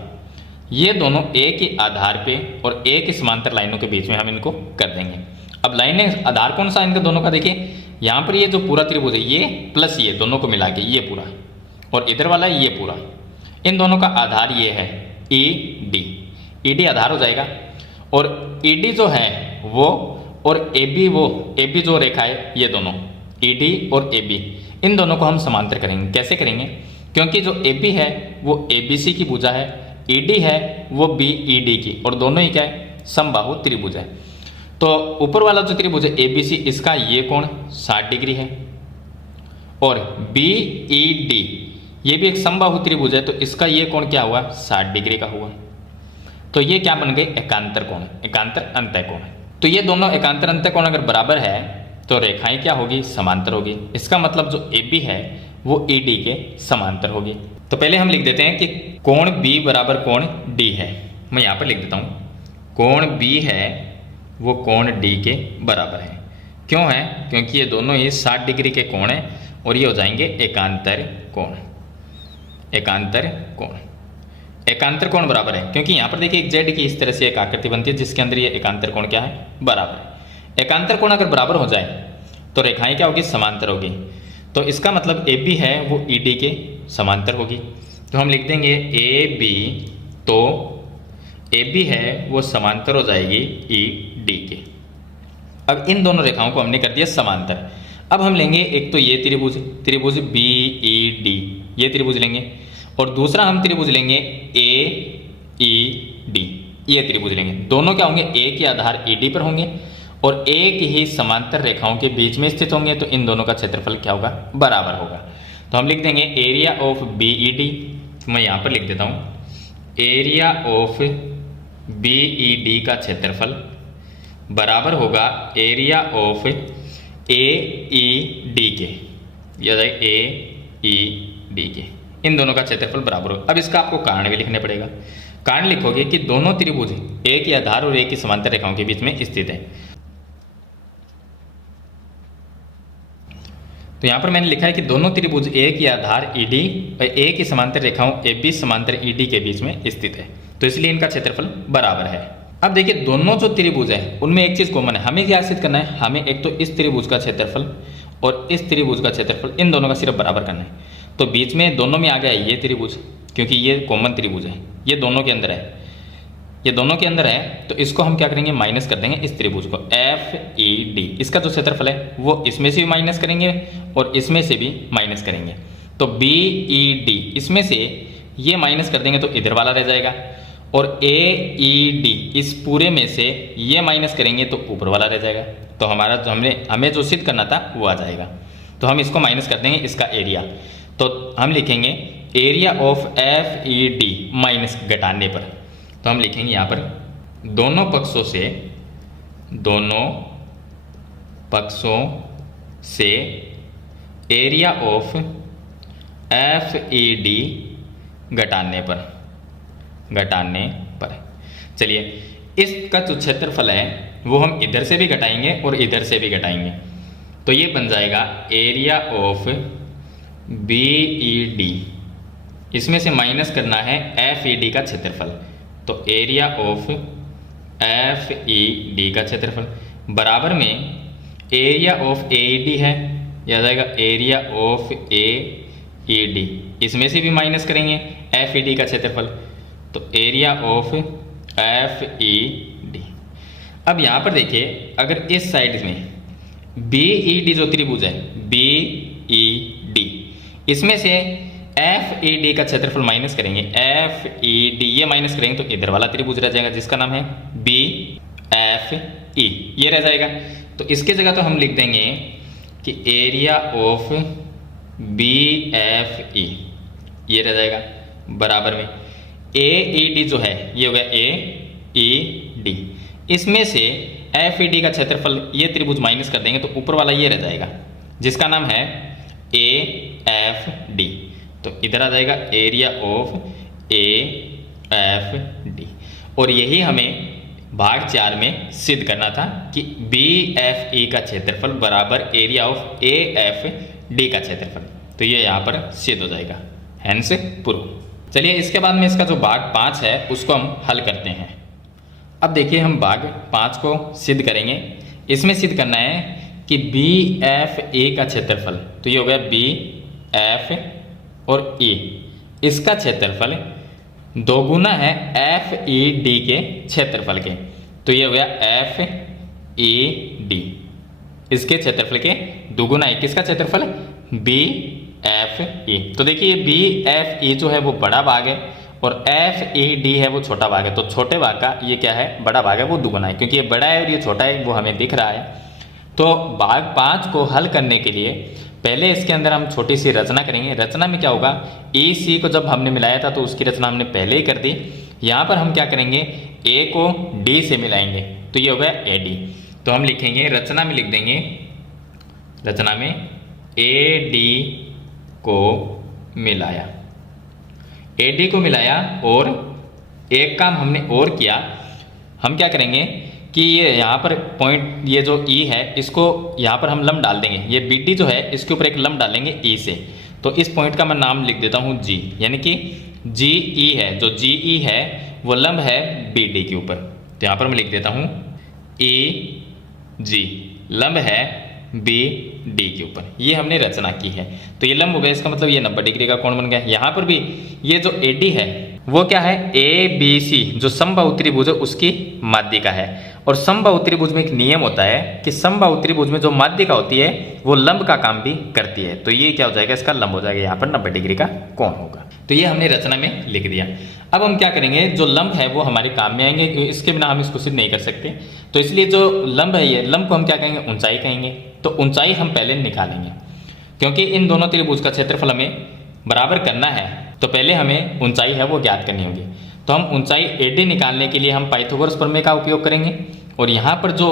ये दोनों एक ही आधार पे और एक ही समांतर लाइनों के बीच में हम इनको कर देंगे। अब लाइनें आधार कौन सा इनका दोनों का, देखिए यहाँ पर ये जो पूरा त्रिभुज है ये प्लस ये दोनों को मिला के ये पूरा, और इधर वाला ये पूरा, इन दोनों का आधार ये है ED आधार हो जाएगा। और ED जो है वो और AB जो रेखा है ये दोनों ED और AB, इन दोनों को हम समांतर करेंगे। कैसे करेंगे? क्योंकि जो AB है वो ABC की भुजा है, ED है वो BED की, और दोनों ही क्या है, समबाहु त्रिभुज है। तो ऊपर वाला जो त्रिभुज है ABC, इसका ये कोण 60 डिग्री है, और BED ये भी एक समबाहु त्रिभुज है, तो इसका ये कोण क्या हुआ, 60 डिग्री का हुआ। तो ये क्या बन गए, एकांतर कोण, एकांतर अंतः कोण। तो ये दोनों एकांतर अंतः कोण अगर बराबर है तो रेखाएं क्या होगी, समांतर होगी। इसका मतलब जो AB है वो ED के समांतर होगी। तो पहले हम लिख देते हैं कि कोण B बराबर कोण D है। मैं यहाँ पर लिख देता हूँ, कोण B है वो कोण D के बराबर है। क्यों है? क्योंकि ये दोनों ही 60 डिग्री के कोण हैं और ये हो जाएंगे एकांतर कोण। एकांतर कोण, एकांतर कोण बराबर है, क्योंकि यहाँ पर देखिए एक जेड की इस तरह से एक आकृति बनती है जिसके अंदर ये एकांतर कोण क्या है, बराबर है। एकांतर कोण अगर बराबर हो जाए तो रेखाएं क्या होगी, समांतर होगी। तो इसका मतलब AB है वो ED के समांतर होगी। तो हम लिख देंगे AB, तो AB है वो समांतर हो जाएगी ED के। अब इन दोनों रेखाओं को हमने कर दिया समांतर। अब हम लेंगे एक तो ये त्रिभुज BED, ये त्रिभुज लेंगे, और दूसरा हम त्रिभुज लेंगे AED, ये त्रिभुज लेंगे। दोनों क्या होंगे, एक ही आधार ED पर होंगे और एक ही समांतर रेखाओं के बीच में स्थित होंगे। तो इन दोनों का क्षेत्रफल क्या होगा, बराबर होगा। तो हम लिख देंगे एरिया ऑफ BED, मैं यहाँ पर लिख देता हूँ, एरिया ऑफ BED का क्षेत्रफल बराबर होगा एरिया ऑफ AED के, याद है AED के। इन दोनों का क्षेत्रफल बराबर हो। अब इसका आपको कारण भी लिखना पड़ेगा। कारण लिखोगे कि दोनों त्रिभुज एक ही आधार और एक ही समांतर रेखाओं के बीच में स्थित है। तो यहाँ पर मैंने लिखा है कि दोनों त्रिभुज एक ही आधार ED और एक ही समांतर रेखाओं AB समांतर ED के बीच में स्थित है, तो इसलिए इनका क्षेत्रफल बराबर है। अब देखिए दोनों जो त्रिभुज है उनमें एक चीज कॉमन है। हमें क्या सिद्ध करना है, हमें एक तो इस त्रिभुज का क्षेत्रफल और इस त्रिभुज का क्षेत्रफल इन दोनों का सिर्फ बराबर करना है। तो बीच में दोनों में आ गया ये त्रिभुज, क्योंकि ये कॉमन त्रिभुज है, ये दोनों के अंदर है, ये दोनों के अंदर है। तो इसको हम क्या करेंगे, माइनस कर देंगे इस त्रिभुज को FED। इसका जो क्षेत्रफल है वो इसमें से भी माइनस करेंगे और इसमें से भी माइनस करेंगे। तो BED इसमें से ये माइनस कर देंगे तो इधर वाला रह जाएगा, और AED इस पूरे में से ये माइनस करेंगे तो ऊपर वाला रह जाएगा। तो हमारा जो हमें जो सिद्ध करना था वो आ जाएगा। तो हम इसको माइनस कर देंगे इसका एरिया। तो हम लिखेंगे एरिया ऑफ FED माइनस घटाने पर, तो हम लिखेंगे यहाँ पर दोनों पक्षों से एरिया ऑफ FED घटाने पर। चलिए इसका जो क्षेत्रफल है वो हम इधर से भी घटाएंगे और इधर से भी घटाएंगे। तो ये बन जाएगा एरिया ऑफ BED, इसमें से माइनस करना है FED का क्षेत्रफल। तो एरिया ऑफ FED का क्षेत्रफल बराबर में एरिया ऑफ AED है, यह आ जाएगा एरिया ऑफ AED, इसमें से भी माइनस करेंगे FED का क्षेत्रफल, तो एरिया ऑफ FED। अब यहाँ पर देखिए, अगर इस साइड में BED जो त्रिभुज है BED, इसमें से FED का क्षेत्रफल माइनस करेंगे, FED ये माइनस करेंगे तो इधर वाला त्रिभुज रह जाएगा जिसका नाम है BFE, ये रह जाएगा। तो इसके जगह तो हम लिख देंगे कि एरिया ऑफ BFE ये रह जाएगा, बराबर में AED जो है ये हो गया AED, इसमें से FED का क्षेत्रफल ये त्रिभुज माइनस कर देंगे तो ऊपर वाला ये रह जाएगा जिसका नाम है AFD, तो इधर आ जाएगा एरिया ऑफ AFD। और यही हमें भाग 4 में सिद्ध करना था कि BFE का क्षेत्रफल बराबर एरिया ऑफ AFD का क्षेत्रफल, तो ये यहाँ पर सिद्ध हो जाएगा, हैंस प्रूव। चलिए इसके बाद में इसका जो भाग 5 है उसको हम हल करते हैं। अब देखिए हम भाग 5 को सिद्ध करेंगे। इसमें सिद्ध करना है कि BFA का क्षेत्रफल, तो ये हो गया BF और E, इसका क्षेत्रफल दोगुना है FED के क्षेत्रफल के, तो ये हो गया FED, इसके क्षेत्रफल के दोगुना है किसका क्षेत्रफल BFE। तो देखिए BFE जो है वो बड़ा भाग है और FED है वो छोटा भाग है, तो छोटे भाग का ये क्या है, बड़ा भाग है वो दुगुना है, क्योंकि ये बड़ा है और ये छोटा है वो हमें दिख रहा है। तो भाग 5 को हल करने के लिए पहले इसके अंदर हम छोटी सी रचना करेंगे। रचना में क्या होगा, EC को जब हमने मिलाया था तो उसकी रचना हमने पहले ही कर दी। यहाँ पर हम क्या करेंगे, A को D से मिलाएंगे, तो ये हो गया AD। तो हम लिखेंगे, रचना में लिख देंगे, रचना में AD को मिलाया, AD को मिलाया। और एक काम हमने और किया, हम क्या करेंगे कि ये यहाँ पर पॉइंट, ये जो E है इसको यहाँ पर हम लंब डाल देंगे, ये BD जो है इसके ऊपर एक लंब डालेंगे E से। तो इस पॉइंट का मैं नाम लिख देता हूँ G, यानी कि GE है, जो GE है वो लंब है BD के ऊपर, तो यहाँ पर मैं लिख देता हूँ EG, लंब है BD के ऊपर। ये हमने रचना की है, तो ये लंब हो गया, इसका मतलब ये 90 डिग्री का कोण बन गया। यहाँ पर भी ये जो AD है वो क्या है, ABC जो समबाहु त्रिभुज है उसकी माध्यिका है। और समबाहु त्रिभुज में एक नियम होता है कि समबाहु त्रिभुज में जो माध्यिका होती है वो लंब का काम भी करती है, तो ये क्या हो जाएगा, इसका लंब हो जाएगा, यहाँ पर 90 डिग्री का कोण होगा। तो ये हमने रचना में लिख दिया। अब हम क्या करेंगे, जो लंब है वो हमारे काम में आएंगे, इसके बिना हम इसको सिद्ध नहीं कर सकते। तो इसलिए जो लंब है, ये लंब को हम क्या कहेंगे, ऊंचाई कहेंगे। तो ऊंचाई हम पहले निकालेंगे, क्योंकि इन दोनों त्रिभुज का क्षेत्रफल हमें बराबर करना है, तो पहले हमें ऊंचाई है वो ज्ञात करनी होगी। तो हम ऊंचाई AD निकालने के लिए हम पाइथागोरस प्रमेय का उपयोग करेंगे। और यहाँ पर जो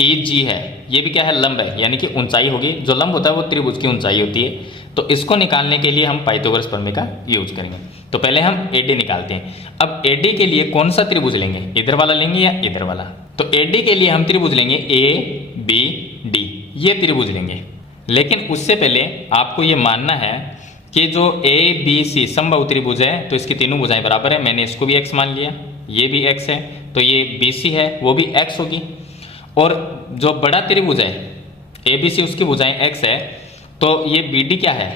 EG है ये भी क्या है, लंब है, यानी कि ऊंचाई होगी। जो लंब होता है वो त्रिभुज की ऊंचाई होती है, तो इसको निकालने के लिए हम पाइथागोरस प्रमेय का यूज करेंगे। तो पहले हम AD निकालते हैं। अब AD के लिए कौन सा त्रिभुज लेंगे, इधर वाला लेंगे या इधर वाला। तो AD के लिए हम त्रिभुज लेंगे ABD, ये त्रिभुज लेंगे। लेकिन उससे पहले आपको ये मानना है कि जो ABC समबाहु त्रिभुज है तो इसकी तीनों भुजाएं बराबर है। मैंने इसको भी x मान लिया, ये भी x है, तो ये BC है वो भी x होगी। और जो बड़ा त्रिभुज है ABC उसकी भुजाएं x है, तो ये BD क्या है,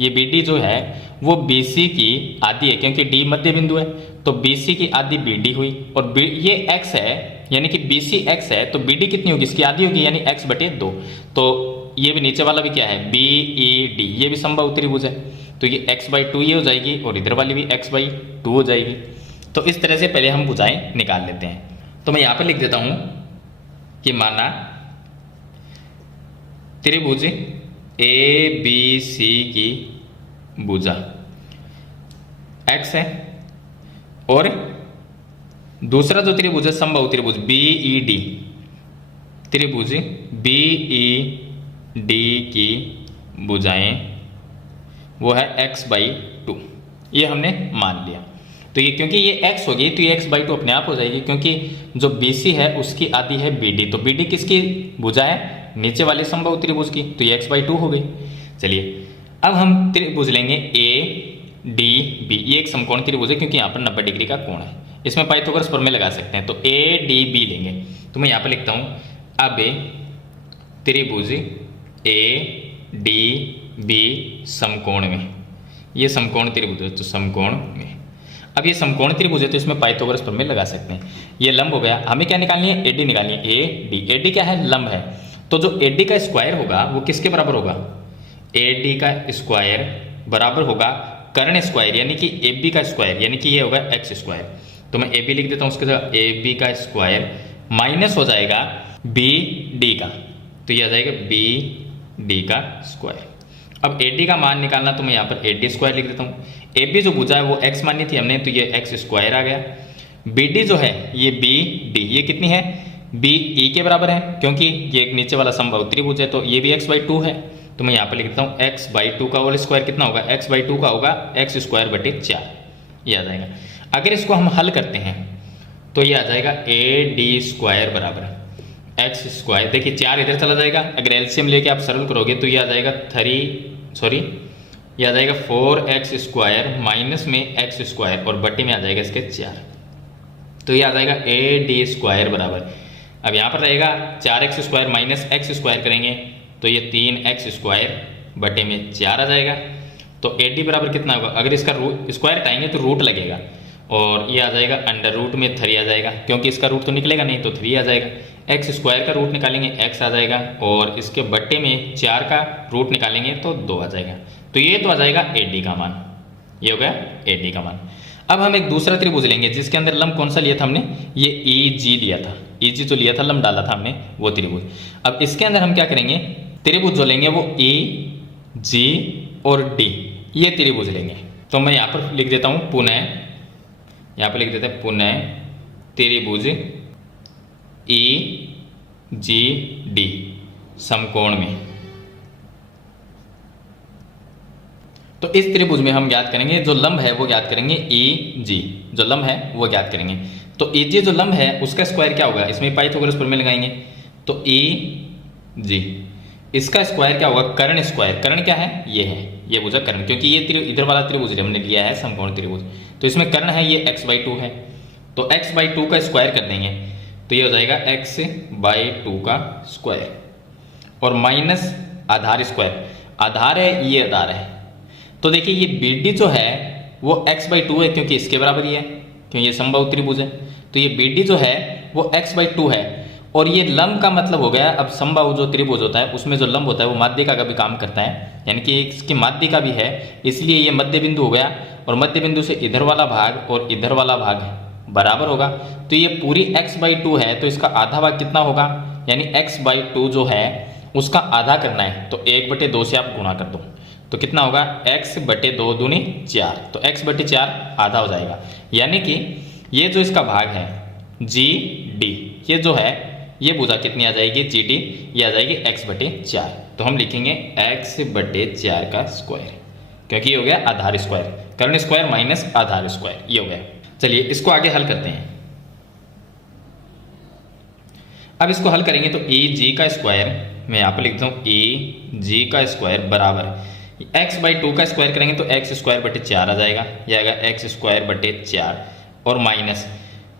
ये BD जो है वो BC की आधी है, क्योंकि D मध्य बिंदु है, तो BC की आधी BD हुई। और ये x है, यानी कि BC x है, तो BD कितनी होगी, इसकी आधी होगी, यानी x/2। तो ये भी नीचे वाला भी क्या है, BED, ये भी समबाहु त्रिभुज है, तो ये x/2 ये हो जाएगी और इधर वाली भी x/2 हो जाएगी। तो इस तरह से पहले हम भुजाएं निकाल लेते हैं। तो मैं यहाँ पे लिख देता हूँ कि माना त्रिभुज ABC की भुजा x है, और दूसरा जो त्रिभुज है समबाहु त्रिभुज BED, त्रिभुज BED की भुजाएं वो है x/2, ये हमने मान लिया। तो ये क्योंकि ये x होगी तो ये x/2 अपने आप हो जाएगी, क्योंकि जो BC है उसकी आधी है BD, तो BD किसकी भुजा है, नीचे वाले समबाहु त्रिभुज की, तो ये x/2 हो गई। चलिए अब हम त्रिभुज लेंगे ADB, ये एक समकोण त्रिभुज है क्योंकि यहाँ पर 90 डिग्री का कोण है, इसमें पाइथागोरस प्रमेय लगा सकते हैं। तो ADB लेंगे, तो मैं यहाँ पर लिखता हूँ, अब त्रिभुज ए डी बी समकोण में, ये समकोण त्रिभुज है तो समकोण में। अब ये समकोण त्रिभुज है तो इसमें पाइथागोरस प्रमेय लगा सकते हैं। ये लंब हो गया, हमें क्या निकालनी है, एडी निकालनी है। एडी क्या है, लंब है, तो जो एडी का स्क्वायर होगा वो किसके बराबर होगा, एडी का स्क्वायर बराबर होगा कर्ण स्क्वायर यानी कि ए बी का स्क्वायर, यानी कि ये होगा एक्स स्क्वायर। तो मैं ए बी लिख देता हूँ, उसके जगह ए बी का स्क्वायर माइनस हो जाएगा बी डी का, तो ये आ जाएगा बी डी का स्क्वायर। अब ए डी का मान निकालना तो मैं यहाँ पर ए डी स्क्वायर लिख देता हूँ। ए बी जो भुजा है वो एक्स मानी थी हमने, तो ये एक्स स्क्वायर आ गया। बी डी जो है ये बी डी, ये कितनी है, बी ई के बराबर है, क्योंकि ये एक नीचे वाला समबाहु त्रिभुज है, तो ये भी x बाई 2 है। तो मैं यहाँ पर लिख देता हूँ x बाई 2 का होल स्क्वायर कितना होगा, x बाई 2 का होगा एक्स स्क्वायर बटे 4, ये आ जाएगा। अगर इसको हम हल करते हैं तो ये आ जाएगा ए डी स्क्वायर बराबर एक्स स्क्वायर, देखिए 4 इधर चला जाएगा, अगर एलसीएम लेके आप सरल करोगे तो ये आ जाएगा ये आ जाएगा 4x स्क्वायर माइनस में x स्क्वायर और बटे में आ जाएगा इसके 4, तो ये आ जाएगा ए डी स्क्वायर बराबर, अब यहाँ पर रहेगा 4x square minus x square करेंगे तो ये 3x स्क्वायर बटे में 4 आ जाएगा। तो ए डी बराबर कितना होगा, अगर इसका रूट स्क्वायर हटाएंगे तो रूट लगेगा और ये आ जाएगा अंडर रूट में 3 आ जाएगा, क्योंकि इसका रूट तो निकलेगा नहीं तो 3 आ जाएगा। एक्स स्क्वायर का रूट निकालेंगे x आ जाएगा और इसके बट्टे में 4 का रूट निकालेंगे तो 2 आ जाएगा। तो ये तो आ जाएगा ए डी का मान, ये हो गया ए डी का मान। अब हम एक दूसरा त्रिभुज लेंगे जिसके अंदर लंब कौन सा लिया था हमने, ये ई जी लिया था, ई जी जो लिया था लंब डाला था हमने वो त्रिभुज। अब इसके अंदर हम क्या करेंगे, त्रिभुज जो लेंगे वो ई जी और डी ये त्रिभुज लेंगे। तो मैं यहाँ पर लिख देता हूँ पुनः, यहाँ पर लिख देते हैं पुनः त्रिभुज ई जी डी समकोण में। तो इस त्रिभुज में हम ज्ञात करेंगे जो लंब है वो ज्ञात करेंगे ई जी, जो लंब है वो ज्ञात करेंगे। तो ई जी जो लंब है उसका स्क्वायर क्या होगा, इसमें पाइथागोरस प्रमेय लगाएंगे तो ई जी इसका स्क्वायर क्या होगा, कर्ण स्क्वायर। कर्ण क्या है, ये है, ये भुजा कर्ण, क्योंकि ये इधर वाला त्रिभुज हमने लिया है समकोण त्रिभुज, तो इसमें कर्ण है ये x बाई 2 है, तो x बाई 2 का स्क्वायर कर देंगे तो ये हो जाएगा x बाई 2 का स्क्वायर और माइनस आधार स्क्वायर, आधार है ये आधार है। तो देखिए ये बी डी जो है वो x बाई 2 है क्योंकि इसके बराबर ही है, क्योंकि ये समबाहु त्रिभुज है, तो ये बी डी जो है वो x बाई 2 है। और ये लंब का मतलब हो गया, अब समबाहु जो त्रिभुज होता है उसमें जो लंब होता है वो माध्यिका का भी काम करता है, यानी कि इसकी माध्यिका भी है, इसलिए ये मध्य बिंदु हो गया और मध्य बिंदु से इधर वाला भाग और इधर वाला भाग बराबर होगा। तो ये पूरी x बाई 2 है तो इसका आधा भाग कितना होगा, यानी x बाई 2 जो है उसका आधा करना है तो 1/2 से आप गुणा कर दो तो कितना होगा, x बटे 2 दूनी 4, तो x बटे 4 आधा हो जाएगा। यानी कि ये जो इसका भाग है जी डी, ये जो है ये भुजा कितनी आ जाएगी जी डी, ये आ जाएगी x बटे 4, तो हम लिखेंगे x बटे 4 का स्क्वायर, क्योंकि ये हो गया आधार स्क्वायर, कर्ण स्क्वायर माइनस आधार स्क्वायर, ये हो गया। चलिए इसको आगे हल करते हैं। अब इसको हल करेंगे तो ई जी का स्क्वायर, मैं यहाँ पर लिखता हूँ ई जी का स्क्वायर बराबर x बाई 2 का स्क्वायर करेंगे तो x स्क्वायर बटे 4 आ जाएगा, ये आएगा x स्क्वायर बटे 4 और माइनस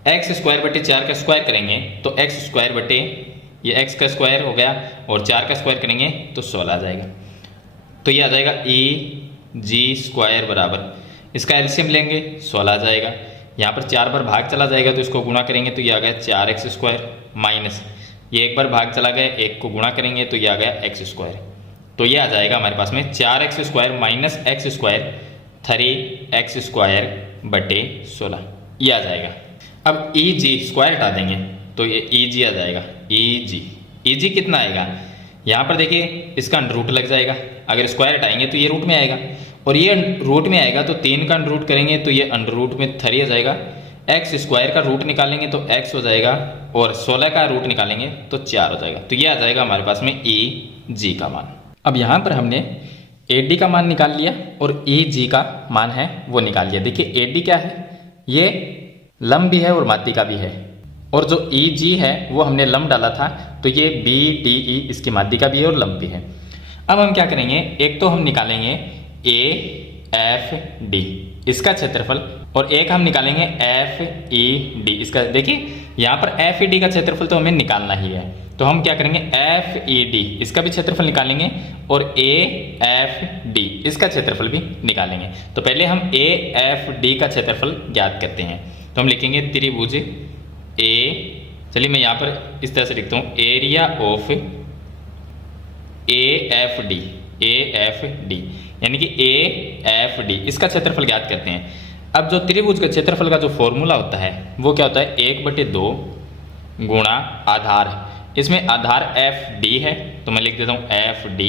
x स्क्वायर बटे 4 का स्क्वायर करेंगे तो x स्क्वायर बटे ये x का स्क्वायर हो गया और 4 का स्क्वायर करेंगे तो 16 आ जाएगा। तो ये आ जाएगा ई जी स्क्वायर बराबर, इसका एलसीएम लेंगे 16 आ जाएगा, यहाँ पर 4 बार भाग चला जाएगा तो इसको गुणा करेंगे तो ये आ गया 4x स्क्वायर माइनस ये एक बार भाग चला गया, एक को गुणा करेंगे तो ये आ गया x स्क्वायर, तो ये आ जाएगा हमारे पास में 4x square minus x square 3x square बटे 16, ये आ जाएगा। अब ई जी स्क्वायर हटा देंगे तो ये ई जी आ जाएगा, ई जी कितना आएगा, यहाँ पर देखिए इसका अंडर रूट लग जाएगा, अगर स्क्वायर हटाएंगे तो ये रूट में आएगा और ये रूट में आएगा तो 3 का अंडर रूट करेंगे तो ये अंडर रूट में 3 आ जाएगा, x स्क्वायर का रूट निकालेंगे तो x हो जाएगा और 16 का रूट निकालेंगे तो 4 हो जाएगा, तो ये आ जाएगा हमारे पास में ई जी का मान। अब यहाँ पर हमने ए डी का मान निकाल लिया और ई जी का मान है वो निकाल लिया। देखिए ए डी क्या है, ये लंब भी है और माध्यिका भी है, और जो ई जी है वो हमने लंब डाला था तो ये बी डी ई इसकी माध्यिका भी है और लंब भी है। अब हम क्या करेंगे, एक तो हम निकालेंगे ए एफ डी इसका क्षेत्रफल और एक हम निकालेंगे एफ ई डी इसका। देखिए यहाँ पर एफ ई डी का क्षेत्रफल तो हमें निकालना ही है, तो हम क्या करेंगे FED इसका भी क्षेत्रफल निकालेंगे और AFD इसका क्षेत्रफल भी निकालेंगे। तो पहले हम AFD का क्षेत्रफल ज्ञात करते हैं। तो हम लिखेंगे त्रिभुज A, चलिए मैं यहाँ पर इस तरह से लिखता हूँ, एरिया ऑफ AFD यानी कि AFD इसका क्षेत्रफल ज्ञात करते हैं। अब जो त्रिभुज के क्षेत्रफल का जो फॉर्मूला होता है वो क्या होता है, 1/2 गुणा आधार, इसमें आधार FD है तो मैं लिख देता हूँ FD,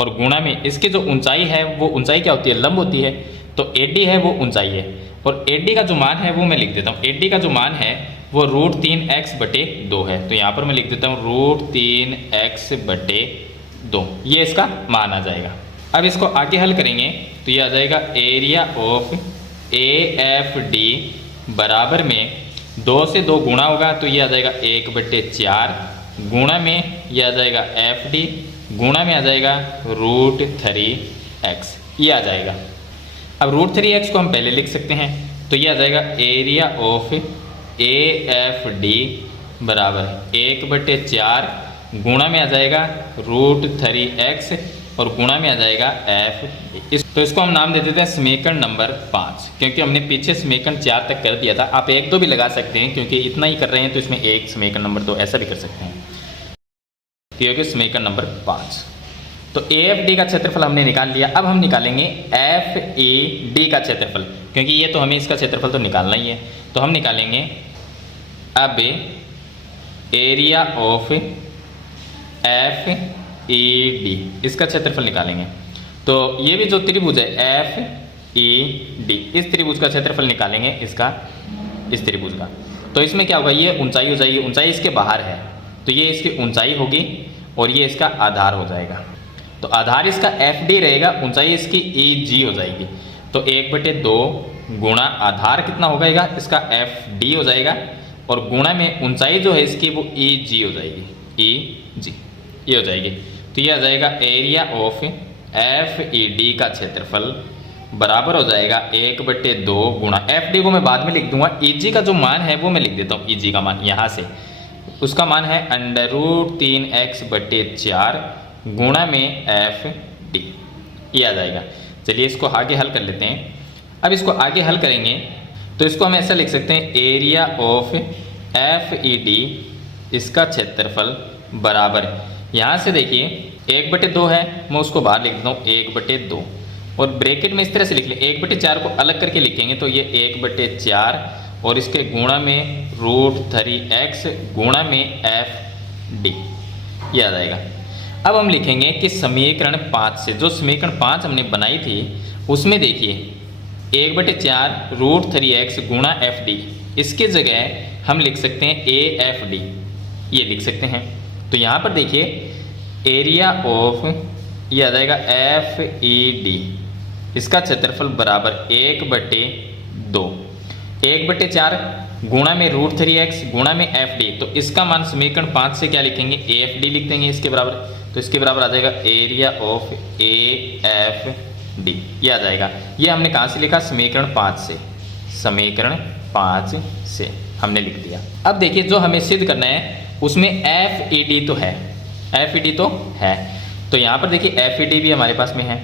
और गुणा में इसकी जो ऊंचाई है वो ऊंचाई क्या होती है, लंब होती है, तो AD है वो ऊंचाई है, और AD का जो मान है वो मैं लिख देता हूँ, AD का जो मान है वो √3x/2 है। तो यहाँ पर मैं लिख देता हूँ √3x/2, ये इसका मान आ जाएगा। अब इसको आगे हल करेंगे तो ये आ जाएगा एरिया ऑफ AFD बराबर में 2 से 2 गुणा होगा तो ये आ जाएगा 1/4, गुणा में ये आ जाएगा FD, गुणा में आ जाएगा √3x, ये आ जाएगा। अब √3x को हम पहले लिख सकते हैं तो ये आ जाएगा एरिया ऑफ AFD बराबर 1/4, गुणा में आ जाएगा √3x और गुणा में आ जाएगा FD। तो इसको हम नाम दे देते हैं समीकरण नंबर 5, क्योंकि हमने पीछे समीकरण 4 तक कर दिया था। आप 1-2 भी लगा सकते हैं क्योंकि इतना ही कर रहे हैं तो इसमें एक समीकरण नंबर 2 ऐसा भी कर सकते हैं, क्योंकि समीकरण नंबर 5। तो AFD का क्षेत्रफल हमने निकाल लिया। अब हम निकालेंगे FED का क्षेत्रफल, क्योंकि ये तो हमें इसका क्षेत्रफल तो निकालना ही है। तो हम निकालेंगे अब एरिया ऑफ FED इसका क्षेत्रफल निकालेंगे। तो ये भी जो त्रिभुज है FED, इस त्रिभुज का क्षेत्रफल निकालेंगे, इसका इस त्रिभुज का। तो इसमें क्या होगा, ये ऊंचाई हो जाएगी, ऊंचाई इसके बाहर है तो ये इसकी ऊंचाई होगी और ये इसका आधार हो जाएगा। तो आधार इसका FD रहेगा, ऊंचाई इसकी EG हो जाएगी। तो 1/2 गुणा आधार कितना हो जाएगा, इसका FD हो जाएगा, और गुणा में ऊंचाई जो है इसकी वो EG हो जाएगी, EG ये हो जाएगी। तो ये आ जाएगा एरिया ऑफ FED का क्षेत्रफल बराबर हो जाएगा 1/2 गुणा, FD को मैं बाद में लिख दूंगा, EG का जो मान है वो मैं लिख देता हूँ, EG का मान यहाँ से, उसका मान है √3x/4 गुणा में FD, ये आ जाएगा। चलिए इसको आगे हल कर लेते हैं। अब इसको आगे हल करेंगे तो इसको हम ऐसा लिख सकते हैं, एरिया ऑफ FED इसका क्षेत्रफल बराबर, यहाँ से देखिए 1/2 है, मैं उसको बाहर लिख देता हूँ 1/2, और ब्रैकेट में इस तरह से लिख लें, 1/4 को अलग करके लिखेंगे तो ये 1/4 और इसके गुणा में √3x गुणा में FD, ये आ जाएगा। अब हम लिखेंगे कि समीकरण 5 से, जो समीकरण 5 हमने बनाई थी उसमें देखिए 1/4 √3x गुणा FD, इसके जगह हम लिख सकते हैं AFD, ये लिख सकते हैं। तो यहाँ पर देखिए एरिया ऑफ, ये आ जाएगा FED इसका क्षेत्रफल बराबर 1/2, 1/4 गुणा में √3x गुणा में FD, तो इसका मान समीकरण 5 से क्या लिखेंगे, AFD लिख देंगे इसके बराबर। तो इसके बराबर आ जाएगा एरिया ऑफ AFD, ये आ जाएगा। ये हमने कहाँ से लिखा, समीकरण 5 से, समीकरण 5 से हमने लिख दिया। अब देखिए जो हमें सिद्ध करना है उसमें FED तो है, FED तो है, तो यहाँ पर देखिए FED भी हमारे पास में है।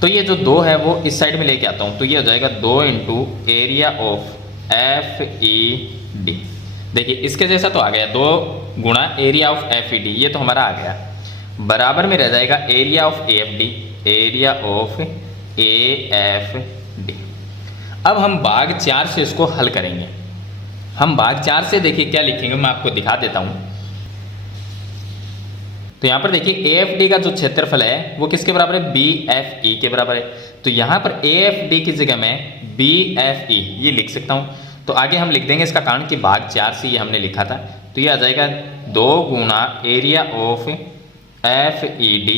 तो ये जो 2 है वो इस साइड में लेके आता हूँ, तो ये हो जाएगा 2 × एरिया ऑफ FED। देखिए इसके जैसा तो आ गया, 2 गुणा एरिया ऑफ FED, ये तो हमारा आ गया। बराबर में रह जाएगा area of AFD, area of AFD। अब हम भाग 4 से इसको हल करेंगे। हम भाग 4 से देखिए क्या लिखेंगे, मैं आपको दिखा देता हूं। तो यहां पर देखिए AFD का जो क्षेत्रफल है वो किसके बराबर है, BFE के बराबर है। तो यहां पर AFD की जगह मैं BFE ये लिख सकता हूं। तो आगे हम लिख देंगे इसका कारण कि भाग 4 से ये हमने लिखा था, तो ये आ जाएगा 2 गुणा एरिया ऑफ FED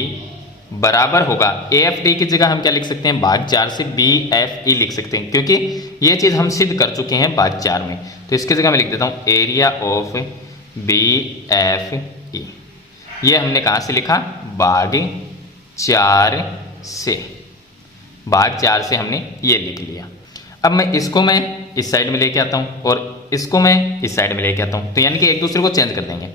बराबर होगा, AFD की जगह हम क्या लिख सकते हैं, भाग 4 से BFE लिख सकते हैं, क्योंकि ये चीज़ हम सिद्ध कर चुके हैं भाग 4 में। तो इसकी जगह मैं लिख देता हूँ एरिया ऑफ BFE, ये हमने कहाँ से लिखा, भाग 4 से, भाग 4 से हमने ये लिख लिया। अब मैं इसको मैं इस साइड में लेके आता हूँ और इसको मैं इस साइड में लेके आता हूँ, तो यानी कि एक दूसरे को चेंज कर देंगे।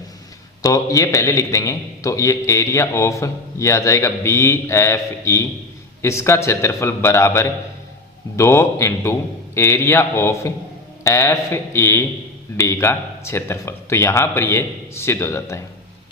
तो ये पहले लिख देंगे। तो ये एरिया ऑफ, ये आ जाएगा BFE, इसका क्षेत्रफल बराबर 2 इंटू एरिया ऑफ FED का क्षेत्रफल। तो यहाँ पर ये सिद्ध हो जाता है,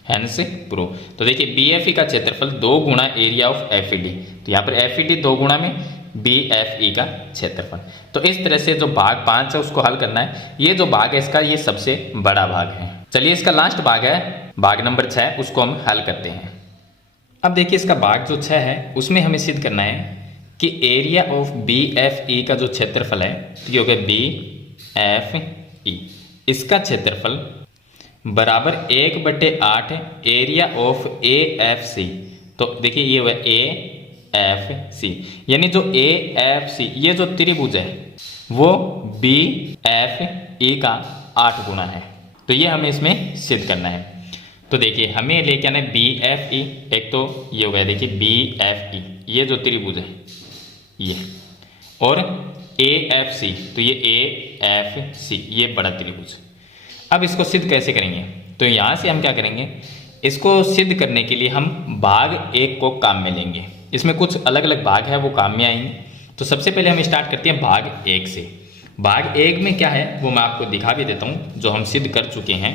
हैंस प्रूव। तो देखिए BFE का क्षेत्रफल 2 गुणा एरिया ऑफ FED, तो यहाँ पर FED 2 गुणा में BFE का क्षेत्रफल। तो इस तरह से जो भाग 5 है उसको हल करना है। ये जो भाग है इसका, ये सबसे बड़ा भाग है। चलिए इसका लास्ट भाग है, भाग नंबर 6, उसको हम हल करते हैं। अब देखिए इसका भाग जो 6 है उसमें हमें सिद्ध करना है कि एरिया ऑफ BFE का जो क्षेत्रफल है, तो ये हो गया BFE, इसका क्षेत्रफल बराबर 1/8 एरिया ऑफ AFC। तो देखिए ये हुआ AFC, यानी जो AFC ये जो त्रिभुज है वो BFE का 8 गुना है। तो ये हमें इसमें सिद्ध करना है। तो देखिए हमें लेके आना है BFE, एक तो ये हो गया देखिए BFE, ये जो त्रिभुज है ये, और AFC, तो ये AFC, ये बड़ा त्रिभुज। अब इसको सिद्ध कैसे करेंगे? तो यहाँ से हम क्या करेंगे, इसको सिद्ध करने के लिए हम भाग 1 को काम में लेंगे। इसमें कुछ अलग अलग भाग है वो काम में आएंगे। तो सबसे पहले हम स्टार्ट करते हैं भाग 1 से। भाग 1 में क्या है वो मैं आपको दिखा भी देता हूँ, जो हम सिद्ध कर चुके हैं।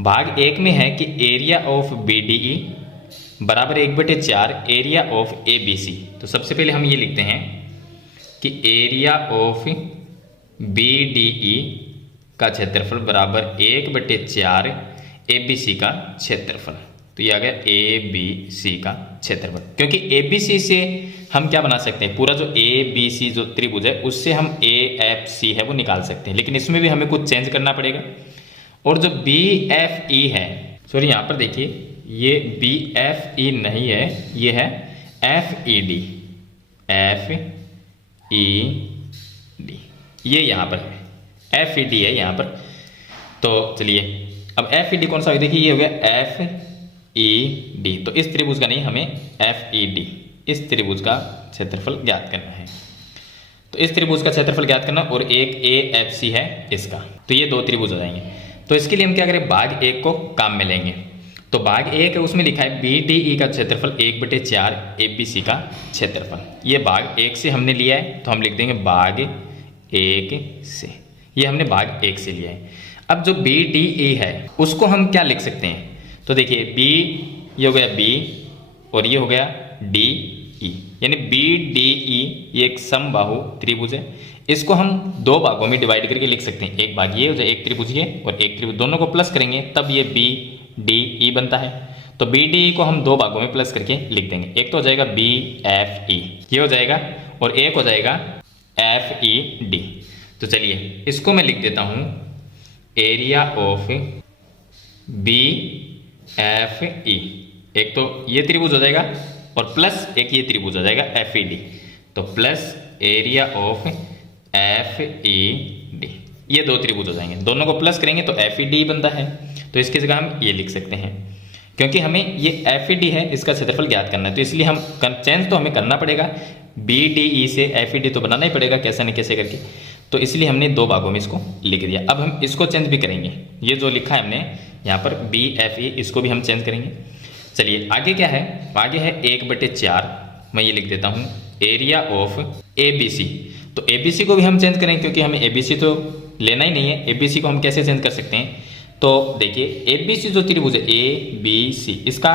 भाग 1 में है कि एरिया ऑफ BDE बराबर 1/4 एरिया ऑफ ABC। तो सबसे पहले हम ये लिखते हैं कि एरिया ऑफ BDE का क्षेत्रफल बराबर 1/4 ABC का क्षेत्रफल। तो ये आ गया ABC का क्षेत्रफल, क्योंकि ABC से हम क्या बना सकते हैं, पूरा जो ABC जो त्रिभुज है उससे हम AFC है वो निकाल सकते हैं, लेकिन इसमें भी हमें कुछ चेंज करना पड़ेगा। और जो BFE है, सॉरी यहाँ पर देखिए ये BFE नहीं है, ये है FED, ये यहाँ पर है, FED है यहाँ पर। तो चलिए अब FED कौन सा है, देखिए ये हो गया FED। तो इस त्रिभुज का नहीं, हमें FED इस त्रिभुज का क्षेत्रफल ज्ञात करना है। तो इस त्रिभुज का क्षेत्रफल ज्ञात करना, और एक AFC है इसका। तो ये 2 त्रिभुज हो जाएंगे। तो इसके लिए हम क्या करें, भाग 1 को काम में लेंगे। तो भाग 1 है उसमें लिखा है BDE का क्षेत्रफल 1/4 ABC का क्षेत्रफल। ये भाग 1 से हमने लिया है, तो हम लिख देंगे भाग 1 से। ये हमने भाग 1 से लिया है। अब जो BDE है उसको हम क्या लिख सकते हैं, तो देखिए B, ये हो गया B, और ये हो गया DE, यानी BDE ये एक समबाहु त्रिभुज है। इसको हम 2 भागों में डिवाइड करके लिख सकते हैं। एक भाग ये हो जाए, एक त्रिभुज ये, और एक त्रिभुज, दोनों को प्लस करेंगे तब ये BDE बनता है। तो BDE को हम 2 भागों में प्लस करके लिख देंगे। एक तो हो जाएगा BFE, ये हो जाएगा, और एक हो जाएगा FED। तो चलिए इसको मैं लिख देता हूँ एरिया ऑफ BFE। एक तो ये त्रिभुज हो जाएगा और प्लस एक ये त्रिभुज हो जाएगा FED। तो प्लस एरिया ऑफ FED, ये 2 त्रिभुज हो जाएंगे। दोनों को प्लस करेंगे तो FED बनता है। तो इसकी जगह हम ये लिख सकते हैं, क्योंकि हमें ये FED है इसका क्षेत्रफल ज्ञात करना है, तो इसलिए हम चेंज तो हमें करना पड़ेगा। BDE से FED तो बनाना ही पड़ेगा कैसे न कैसे करके। तो इसलिए हमने 2 भागों में इसको लिख दिया। अब हम इसको चेंज भी करेंगे, ये जो लिखा है हमने यहाँ पर BFE, इसको भी हम चेंज करेंगे। चलिए आगे क्या है, आगे है 1/4, मैं ये लिख देता हूँ एरिया ऑफ ABC। तो ABC को भी हम चेंज करेंगे, क्योंकि हमें ABC तो लेना ही नहीं है। ABC को हम कैसे चेंज कर सकते हैं, तो देखिए ABC जो त्रिभुज है ABC, इसका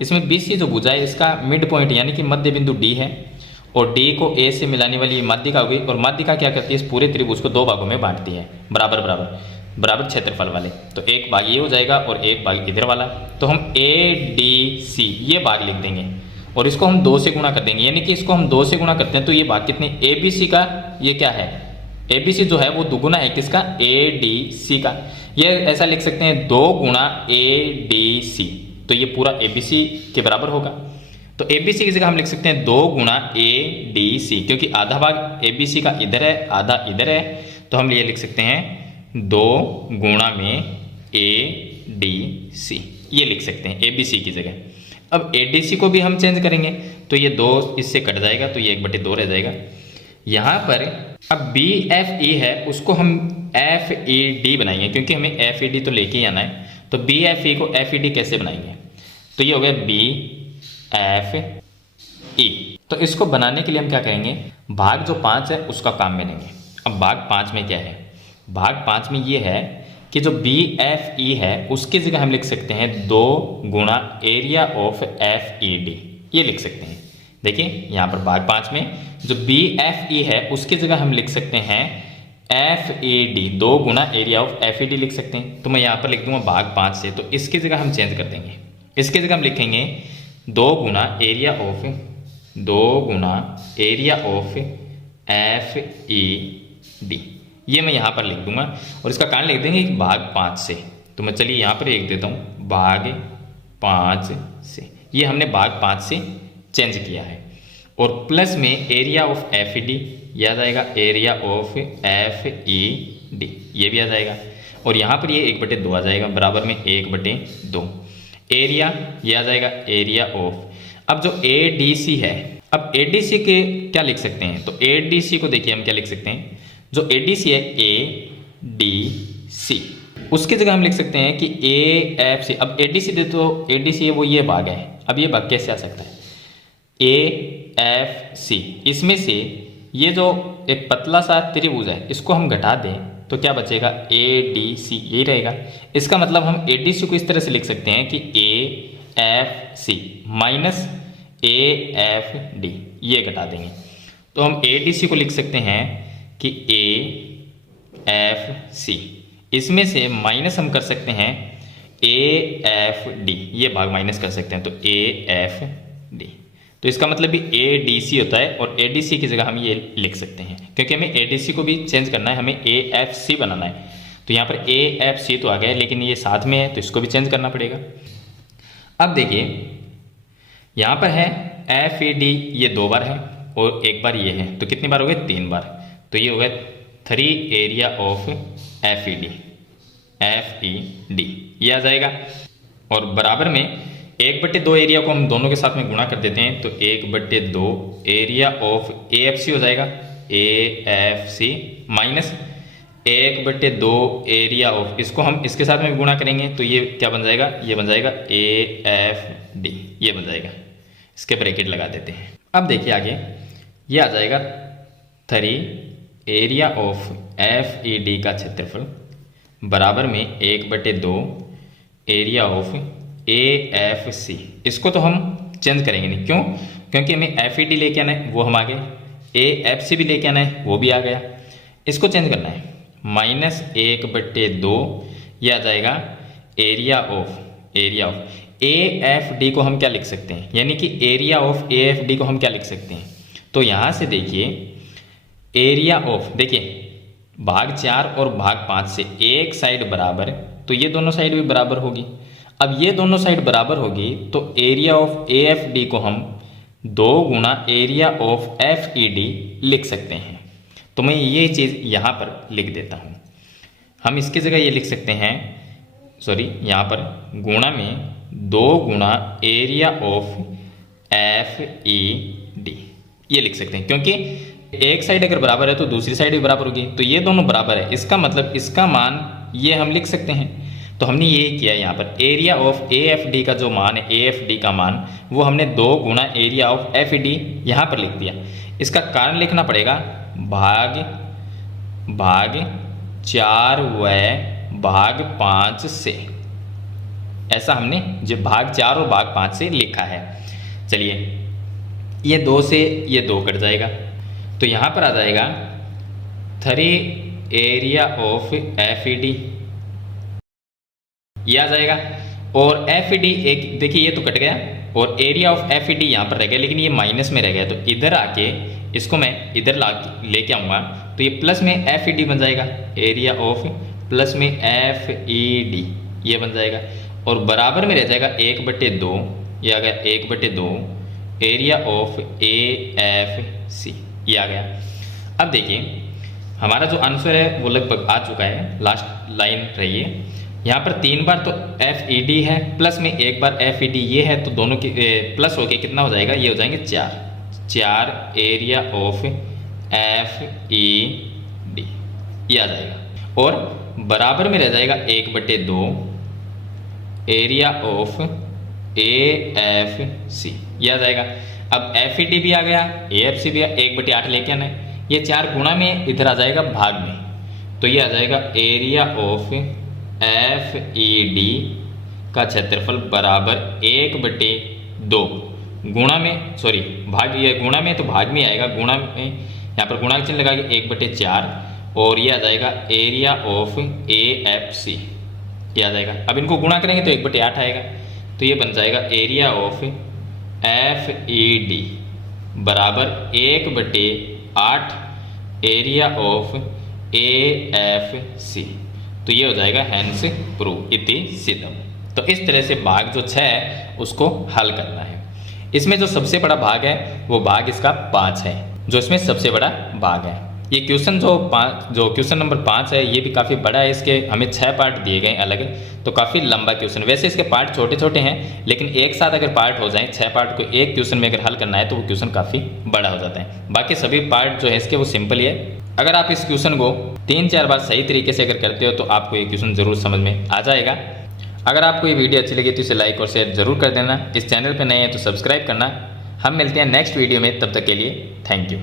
इसमें BC जो भुजा है इसका मिड पॉइंट यानी कि मध्य बिंदु D है, और D को A से मिलाने वाली माध्यिका हो गई। और माध्यिका क्या करती है, इस पूरे त्रिभुज को 2 भागों में बांटती है, बराबर बराबर बराबर क्षेत्रफल वाले। तो एक भाग ये हो जाएगा और एक भाग इधर वाला। तो हम ADC ये भाग लिख देंगे, और इसको हम 2 से गुणा कर देंगे, यानी कि इसको हम 2 से गुणा करते हैं तो ये भाग कितने, ABC का ये क्या है, ABC जो है वो दुगुना है किसका, ADC का। ये ऐसा लिख सकते हैं 2 गुणा ADC, तो ये पूरा ABC के बराबर होगा। तो ABC की जगह हम लिख सकते हैं 2 गुणा ADC, क्योंकि आधा भाग ABC का इधर है, आधा इधर है। तो हम ये लिख सकते हैं 2 गुणा में ADC, ये लिख सकते हैं ABC की जगह। अब ADC को भी हम चेंज करेंगे, तो ये 2 इससे कट जाएगा, तो ये 1/2 रह जाएगा। यहाँ पर अब BFE है उसको हम FED बनाएंगे, क्योंकि हमें FED तो लेके ही आना है। तो तो बी एफ ई को एफ ई डी कैसे बनाएंगे, तो ये हो गया बी एफ ई। तो इसको बनाने के लिए हम क्या करेंगे, भाग जो 5 है उसका काम मिलेंगे। अब भाग 5 में क्या है, भाग 5 में ये है कि जो बी एफ ई है उसकी जगह हम लिख सकते हैं 2 गुणा area of F E D, ये लिख सकते हैं। देखिए यहाँ पर भाग 5 में जो बी एफ ई है उसकी जगह हम लिख सकते हैं एफ ई डी, 2 गुणा area of F E D लिख सकते हैं। तो मैं यहाँ पर लिख दूंगा भाग 5 से, तो इसकी जगह हम चेंज कर देंगे, इसकी जगह हम लिखेंगे 2 गुणा area of F E D, ये मैं यहाँ पर लिख दूंगा और इसका कारण लिख देंगे भाग 5 से। तो मैं चलिए यहाँ पर लिख देता हूँ भाग 5 से, ये हमने भाग 5 से चेंज किया है। और प्लस में area of F E D, यह आ जाएगा area of F E D, ये भी आ जाएगा। और यहाँ पर ये 1/2 आ जाएगा, बराबर में 1/2 एरिया, ये आ जाएगा एरिया ऑफ। अब जो ए डी सी है, अब ए डी सी के क्या लिख सकते हैं, तो ए डी सी को देखिए हम क्या लिख सकते हैं, जो ए डी सी है ए डी सी, उसकी जगह हम लिख सकते हैं कि ए एफ सी। अब ए डी सी दे, तो ए डी सी है वो ये भाग है, अब ये भाग कैसे आ सकता है, ए एफ सी, इसमें से ये जो एक पतला सा त्रिभुज है इसको हम घटा दें तो क्या बचेगा, ए डी सी, यही रहेगा। इसका मतलब हम ए डी सी को इस तरह से लिख सकते हैं कि A F C minus A F D, ये घटा देंगे तो हम ए डी सी को लिख सकते हैं कि ए एफ सी, इसमें से माइनस हम कर सकते हैं ए एफ डी, ये भाग माइनस कर सकते हैं तो ए एफ डी। तो इसका मतलब भी ए डी सी होता है और ए डी सी की जगह हम ये लिख सकते हैं, क्योंकि हमें ए डी सी को भी चेंज करना है, हमें ए एफ सी बनाना है। तो यहाँ पर ए एफ सी तो आ गया, लेकिन ये साथ में है तो इसको भी चेंज करना पड़ेगा। अब देखिए यहाँ पर है एफ ई डी, ये 2 बार है और 1 बार ये है, तो कितनी बार हो गए, 3 बार। तो ये हो गया 3 area of F E D, F E D, ये आ जाएगा। और बराबर में 1/2 एरिया को हम दोनों के साथ में गुणा कर देते हैं तो 1/2 area of A F C हो जाएगा, A F C minus 1/2 area of, इसको हम इसके साथ में गुणा करेंगे तो ये क्या बन जाएगा, ये बन जाएगा ए एफ डी, ये बन जाएगा। इसके ब्रैकेट लगा देते हैं। अब देखिए आगे ये आ जाएगा 3 area of F E D का क्षेत्रफल बराबर में 1/2 area of A F C. इसको तो हम चेंज करेंगे नहीं, क्यों, क्योंकि हमें एफ ई डी लेके आना है, वो हम आ गए, ए एफ सी भी लेके आना है, वो भी आ गया। इसको चेंज करना है माइनस 1/2, यह आ जाएगा area of A F D को हम क्या लिख सकते हैं, यानी कि area of A F D को हम क्या लिख सकते हैं। तो यहाँ से देखिए एरिया ऑफ, देखिए भाग 4 और भाग 5 से एक साइड बराबर, तो ये दोनों साइड भी बराबर होगी। अब ये दोनों साइड बराबर होगी तो area of A F D को हम 2 गुणा area of F E D लिख सकते हैं। तो मैं ये चीज़ यहाँ पर लिख देता हूँ, हम इसकी जगह ये लिख सकते हैं, सॉरी यहाँ पर गुणा में 2 गुणा area of F E D, ये लिख सकते हैं, क्योंकि एक साइड अगर बराबर है तो दूसरी साइड भी बराबर होगी, तो ये दोनों बराबर है, इसका मतलब इसका मान ये हम लिख सकते हैं। तो हमने ये किया, यहाँ पर area of A F D का जो मान है, ए एफ डी का मान, वो हमने 2 गुणा area of F E D यहाँ पर लिख दिया। इसका कारण लिखना पड़ेगा भाग 4 व भाग 5 से, ऐसा हमने जो भाग 4 और भाग 5 से लिखा है। चलिए ये 2 से ये 2 कट जाएगा तो यहाँ पर आ जाएगा 3 area of F E D, ये आ जाएगा। और एफ ई डी एक देखिए ये तो कट गया और area of F E D यहाँ पर रह गया, लेकिन ये माइनस में रह गया, तो इधर आके इसको मैं इधर लेके आऊँगा तो ये प्लस में एफ ई डी बन जाएगा, एरिया ऑफ प्लस में एफ ई डी, ये बन जाएगा। और बराबर में रह जाएगा 1/2, ये आ गया 1/2 area of A F C, ये आ गया। अब देखिए हमारा जो आंसर है वो लगभग आ चुका है, लास्ट लाइन रही है। यहाँ पर 3 बार तो एफ ई डी है, प्लस में 1 बार एफ ई डी ये है, तो दोनों की प्लस होके कितना हो जाएगा, ये हो जाएंगे 4 area of F E D, ये आ जाएगा। और बराबर में रह जाएगा 1/2 एरिया ऑफ AFC, ये आ जाएगा। अब FED भी आ गया, AFC भी 1/8 लेके आना है। ये 4 गुणा में इधर आ जाएगा भाग में, तो ये आ जाएगा एरिया ऑफ FED का क्षेत्रफल बराबर 1/2 गुणा में, सॉरी भाग, ये गुणा में तो भाग में आएगा, गुणा में यहाँ पर गुणा का चिन्ह लगा के 1/4, और ये आ जाएगा एरिया ऑफ AFC, ये आ जाएगा। अब इनको गुणा करेंगे तो 1/8 आएगा, तो ये बन जाएगा एरिया ऑफ FED बराबर 1/8 एरिया ऑफ AFC, तो ये हो जाएगा हैंस प्रूव इति सिद्धम। तो इस तरह से भाग जो 6 है उसको हल करना है। इसमें जो सबसे बड़ा भाग है वो भाग इसका 5 है, जो इसमें सबसे बड़ा भाग है। ये क्वेश्चन जो क्वेश्चन नंबर 5 है ये भी काफ़ी बड़ा है, इसके हमें 6 पार्ट दिए गए अलग, तो काफ़ी लंबा क्वेश्चन। वैसे इसके पार्ट छोटे छोटे हैं, लेकिन एक साथ अगर पार्ट हो जाए 6 पार्ट को एक क्वेश्चन में अगर हल करना है तो वो क्वेश्चन काफ़ी बड़ा हो जाता है। बाकी सभी पार्ट जो है इसके वो सिंपल ही है। अगर आप इस क्वेश्चन को 3-4 बार सही तरीके से अगर करते हो तो आपको ये क्वेश्चन ज़रूर समझ में आ जाएगा। अगर आपको ये वीडियो अच्छी लगी तो इसे लाइक और शेयर जरूर कर देना। इस चैनल पर नए हैं तो सब्सक्राइब करना। हम मिलते हैं नेक्स्ट वीडियो में, तब तक के लिए थैंक यू।